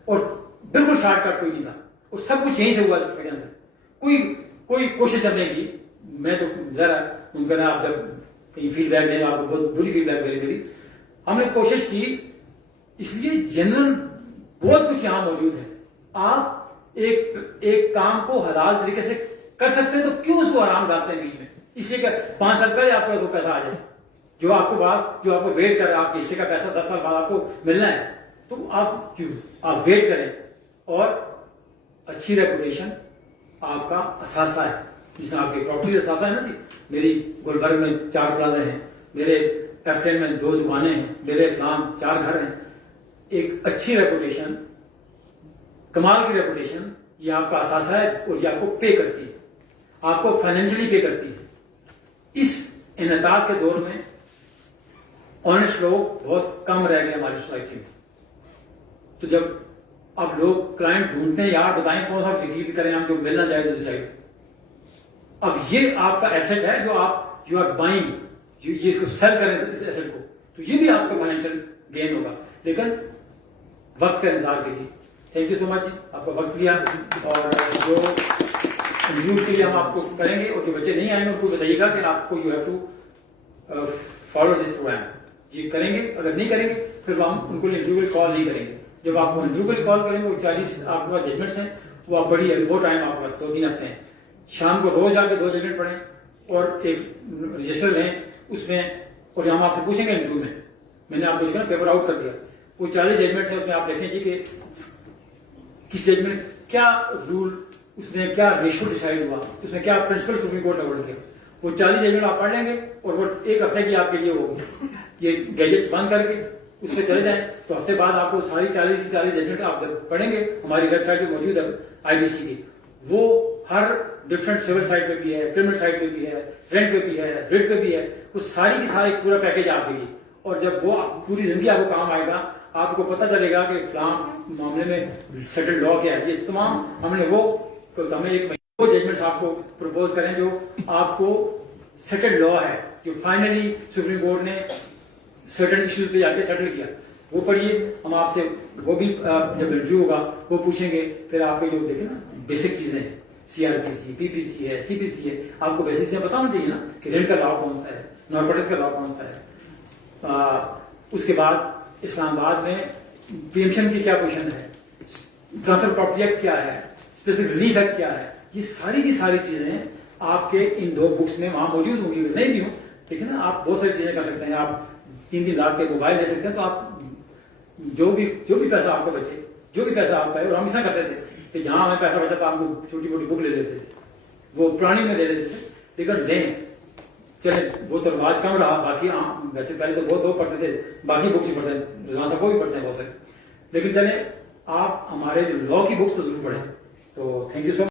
اور بالکل شارٹ کٹ کوئی نہیں تھا, اور سب کچھ یہیں سے ہوا ایکسپیرینس سے. کوئی کوشش کرنے کی, میں تو ذرا ممکن ہے آپ جب کہیں فیڈ بیک دیں, آپ کو بہت بری فیڈ بیک کرے میری, ہم نے کوشش کی. اس لیے جنرل بہت کچھ یہاں موجود ہے. آپ ایک کام کو حلال طریقے سے کر سکتے ہیں, تو کیوں اس کو آرام ڈالتے ہیں بیچ میں؟ اس لیے کہ 5 سال پہلے آپ کے پاس وہ پیسہ آ جائے, جو آپ کو ویٹ کر رہا ہے, آپ کے حصے کا پیسہ 10 سال بعد آپ کو ملنا ہے, تو آپ ویٹ کریں. اور اچھی ریپوٹیشن آپ کا اثاثہ ہے، جس میں آپ کی پراپرٹی اثاثہ ہے نا جی. میری گلبرگ میں 4 پلازے ہیں، میرے F10 میں 2 دکانیں ہیں، میرے فلان 4 گھر ہیں. ایک اچھی ریپوٹیشن، کمال کی ریپوٹیشن، یہ آپ کا اثاثہ ہے اور یہ آپ کو پے کرتی ہے، آپ کو فائنینشلی پے کرتی ہے. اس انعطاف کے دور میں آنےسٹ لوگ بہت کم رہ گئے ہماری سوسائٹی میں. تو جب اب لوگ کلائنٹ ڈھونڈتے ہیں، یار بتائیں کون سا ڈیل کریں ہم جو ملنا چاہے دوسری سائڈ. اب یہ آپ کا ایسٹ ہے جو آپ یو آر بائنگ، یہ اس کو سیل کریں اس ایسٹ کو، تو یہ بھی آپ کا فائنینشیل گین ہوگا، لیکن وقت کا انتظار کیجیے. تھینک یو سو مچ جی، آپ کا وقت لیا. اور جو انٹرویو کے لیے ہم آپ کو کریں گے، اور جو بچے نہیں آئیں گے ان کو بتائیے گا کہ آپ کو you have to follow this programme. یہ کریں گے، اگر نہیں کریں گے پھر ہم ان کو انٹرویو کال نہیں کریں گے. جب آپ کو انٹرویو کال کریں گے، وہ 40 آپ کے پاس ججمنٹس ہیں، وہ آپ بڑی ہے، وہ ٹائم آپ کے پاس 2-3 ہفتے ہیں. شام کو روز آ کے 2 ججمنٹ پڑھیں اور ایک رجسٹر لیں اس میں، اور ہم آپ سے پوچھیں گے انٹرویو میں نے آپ کو پیپر آؤٹ کر دیا، وہ 40 ججمنٹ ہے، اس میں آپ دیکھیں جی کہ کس ججمنٹ کیا رول، اس میں کیا ریشو ڈیسائڈ ہوا، اس میں کیا پرنسپل سپریم کورٹ نے آرڈر کیا. وہ 40 ججمنٹ آپ پڑھ لیں گے اور وہ 1 ہفتے کی آپ کے لیے ہوگی. یہ گیجٹس بند کر کے اس سے چلے جائیں تو ہفتے بعد آپ کو ساری 40 ججمنٹ آپ جب پڑھیں گے، ہماری ویب سائٹ پہ موجود ہے IBC کی، وہ ہر ڈفرنٹ سول سائٹ پہ بھی ہے، کرمنل سائٹ پہ بھی ہے، رینٹ پہ بھی ہے، ریٹ پہ بھی ہے. وہ ساری کی ساری پورا پیکج آپ کے لیے، اور جب وہ پوری زندگی آپ کو کام آئے گا، آپ کو پتہ چلے گا کہ فلاں معاملے میں سیٹل لا کیا ہے. یہ تمام ہم نے ہمیں ایک وہ ججمنٹ آپ کو پروپوز کریں جو آپ کو سیٹل لا ہے، جو فائنلی سپریم کورٹ نے سرٹن ایشوز پہ جا کے سیٹل کیا. وہ پڑھیے. ہم آپ سے وہ بھی جب انٹرویو ہوگا وہ پوچھیں گے. پھر آپ کے جو دیکھیں نا بیسک چیزیں ہیں، CRPC PPC ہے، CPC ہے، آپ کو بیسک چیزیں بتانا چاہیے نا کہ رینٹ کا لا کون سا ہے، نارکوٹکس کا لا کون سا ہے. اس کے بعد اسلام آباد میں پریمپشن کی کیا پوزیشن ہے، ٹرانسفر پراپرٹی ایکٹ کیا ہے، اسپیسیفک ریلیف ایکٹ کیا ہے. یہ ساری کی ساری چیزیں آپ کے ان 2 بکس میں وہاں موجود ہوں گی. نہیں بھی ہوں لیکن آپ بہت ساری چیزیں کر سکتے ہیں. آپ 3 لاکھ کے موبائل لے سکتے ہیں. تو آپ جو بھی پیسہ آپ کا بچے، جو بھی پیسہ آپ کا ہے، اور ہم ایسا کرتے تھے کہ جہاں ہمیں پیسہ بچا تھا ہم کو چھوٹی موٹی بک لے لیتے تھے، وہ پرانی میں لے لیتے تھے. لیکن لیں چلے، وہ تو رواج کم رہا. باقی ویسے پہلے تو بہت 2 پڑھتے تھے، باقی بکس ہی پڑھتے ہیں، روزانہ سب کو بھی پڑھتے ہیں بہت سارے. لیکن چلے آپ ہمارے جو لا کی بکس تو ضرور پڑھیں. تو تھینک یو سو مچ.